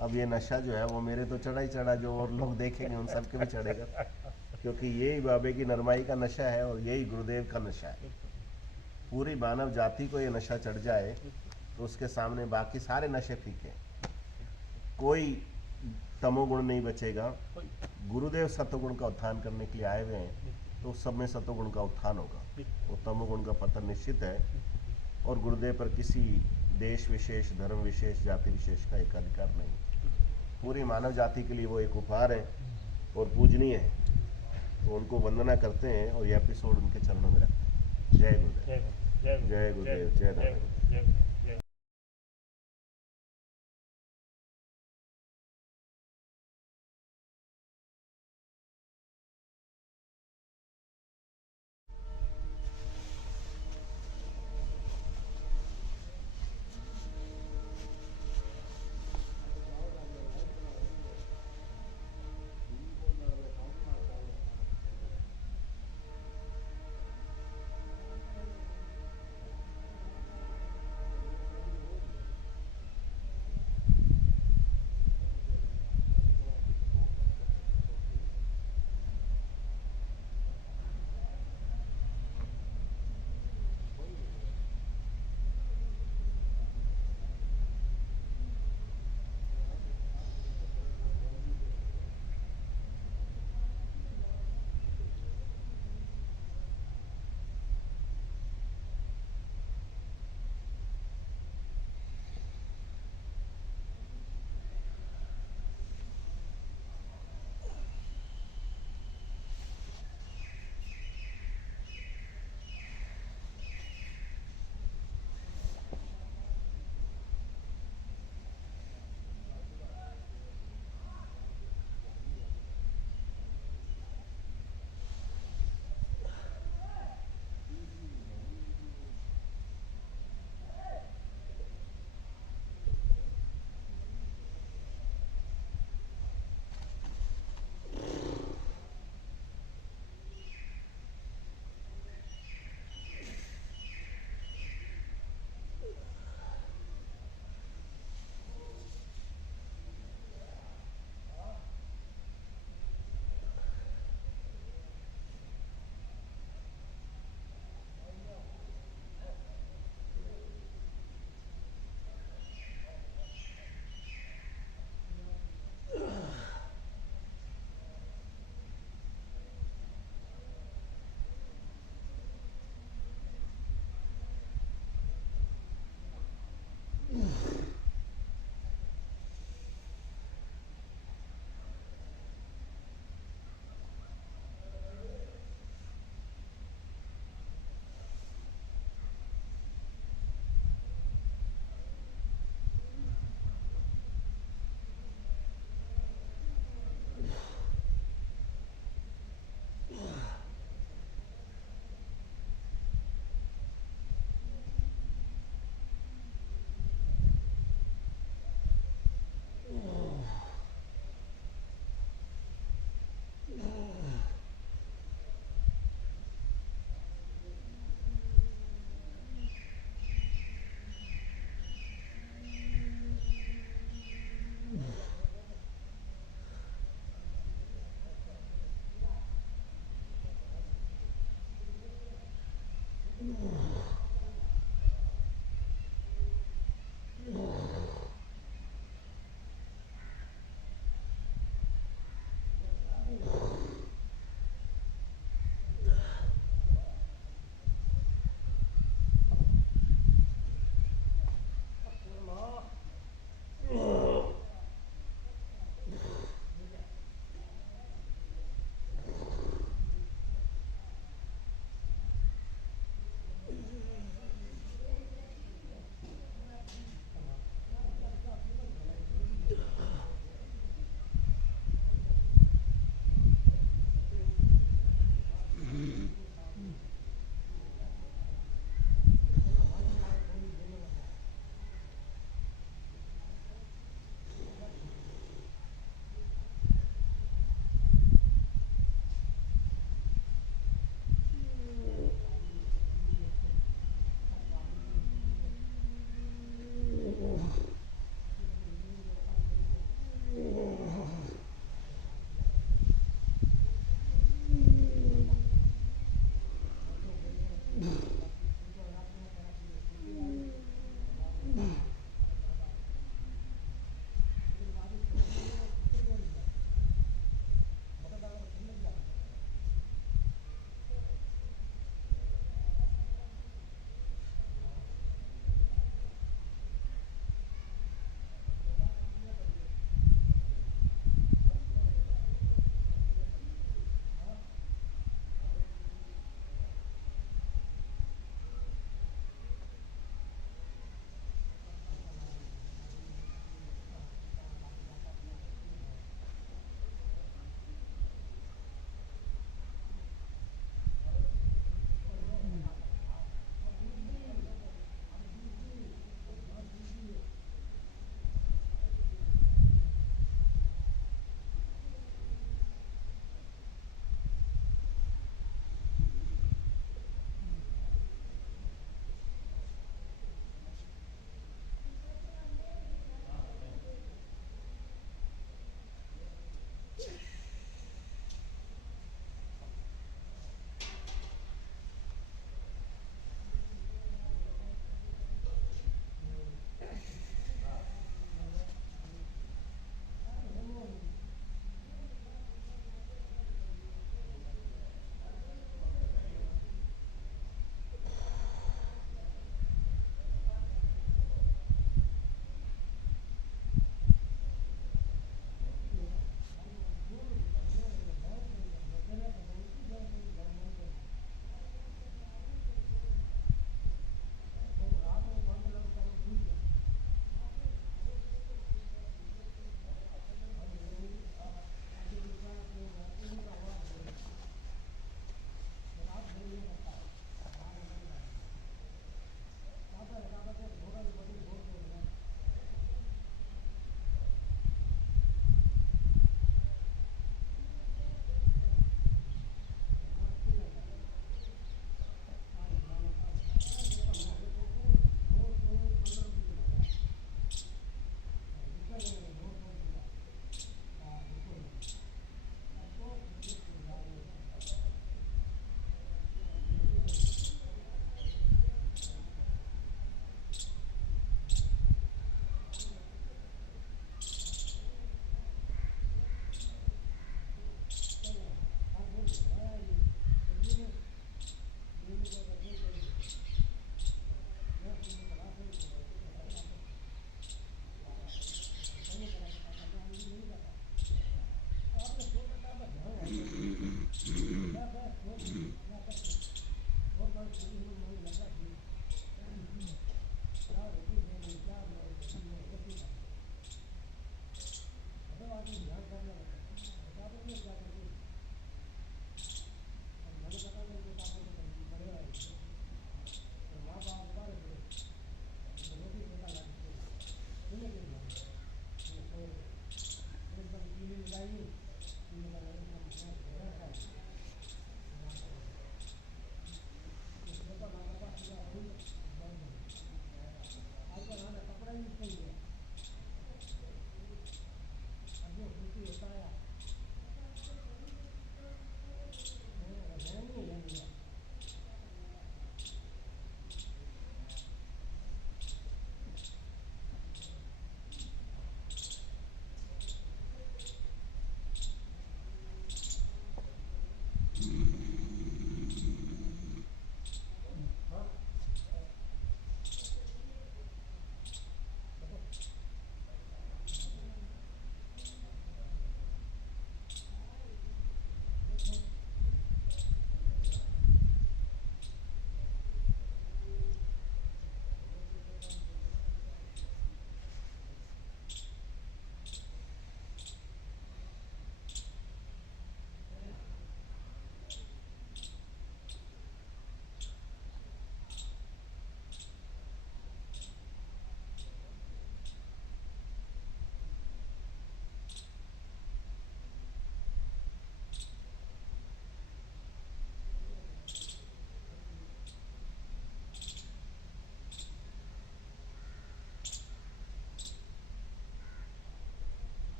अब ये नशा जो है वो मेरे तो चढ़ा ही चढ़ा, जो और लोग देखेंगे उन सबके भी चढ़ेगा, क्योंकि यही बाबे की नरमाई का नशा है और यही गुरुदेव का नशा है। पूरी मानव जाति को ये नशा चढ़ जाए तो उसके सामने बाकी सारे नशे फीके, कोई तमोगुण नहीं बचेगा। गुरुदेव सतोगुण का उत्थान करने के लिए आए हुए हैं, तो उस सब में सतोगुण का उत्थान होगा, वो तमोगुण का पतन निश्चित है। और गुरुदेव पर किसी देश विशेष, धर्म विशेष, जाति विशेष का एक अधिकार नहीं, पूरी मानव जाति के लिए वो एक उपहार है और पूजनीय है। तो उनको वंदना करते हैं और ये एपिसोड उनके चरणों में रखते हैं। जय गुरुदेव, जय गुरुदेव, जय राम।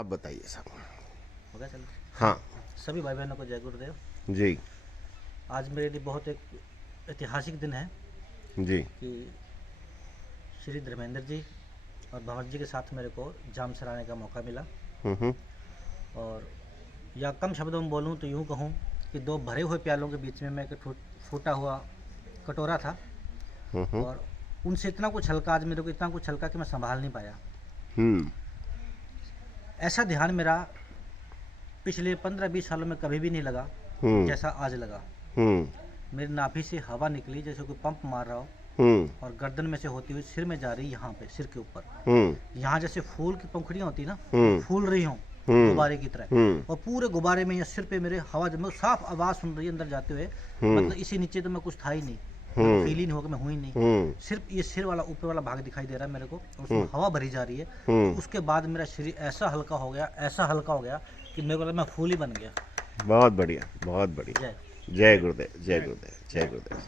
आप बताइए सब। हो गया चलो। हाँ सभी भाई बहनों को जय गुरुदेव। जी आज मेरे लिए बहुत एक ऐतिहासिक दिन है जी कि श्री धर्मेंद्र जी और भंवर जी के साथ मेरे को जाम सराने का मौका मिला। हम्म और या कम शब्दों में बोलूँ तो यूँ कहूँ कि दो भरे हुए प्यालों के बीच में मैं एक फूटा हुआ कटोरा था और उनसे इतना कुछ हल्का, आज मेरे को इतना कुछ हल्का कि मैं संभाल नहीं पाया। ऐसा ध्यान मेरा पिछले 15-20 सालों में कभी भी नहीं लगा जैसा आज लगा। मेरी नाभि से हवा निकली जैसे कोई पंप मार रहा हो और गर्दन में से होती हुई सिर में जा रही, यहाँ पे सिर के ऊपर, यहाँ जैसे फूल की पंखुड़ियाँ होती ना, फूल रही हों गुब्बारे की तरह, और पूरे गुब्बारे में या सिर पे मेरे हवा जब साफ आवाज़ सुन रही है अंदर जाते हुए। मतलब इसी नीचे तो मैं कुछ था ही नहीं, फील ही नहीं होगा, मैं हुई नहीं, सिर्फ ये सिर वाला ऊपर वाला भाग दिखाई दे रहा है मेरे को, उसमें हवा भरी जा रही है। तो उसके बाद मेरा शरीर ऐसा हल्का हो गया, ऐसा हल्का हो गया कि मेरे को लगा मैं फूल ही बन गया। बहुत बढ़िया, बहुत बढ़िया। जय जय गुरुदेव, जय गुरुदेव, जय गुरुदेव।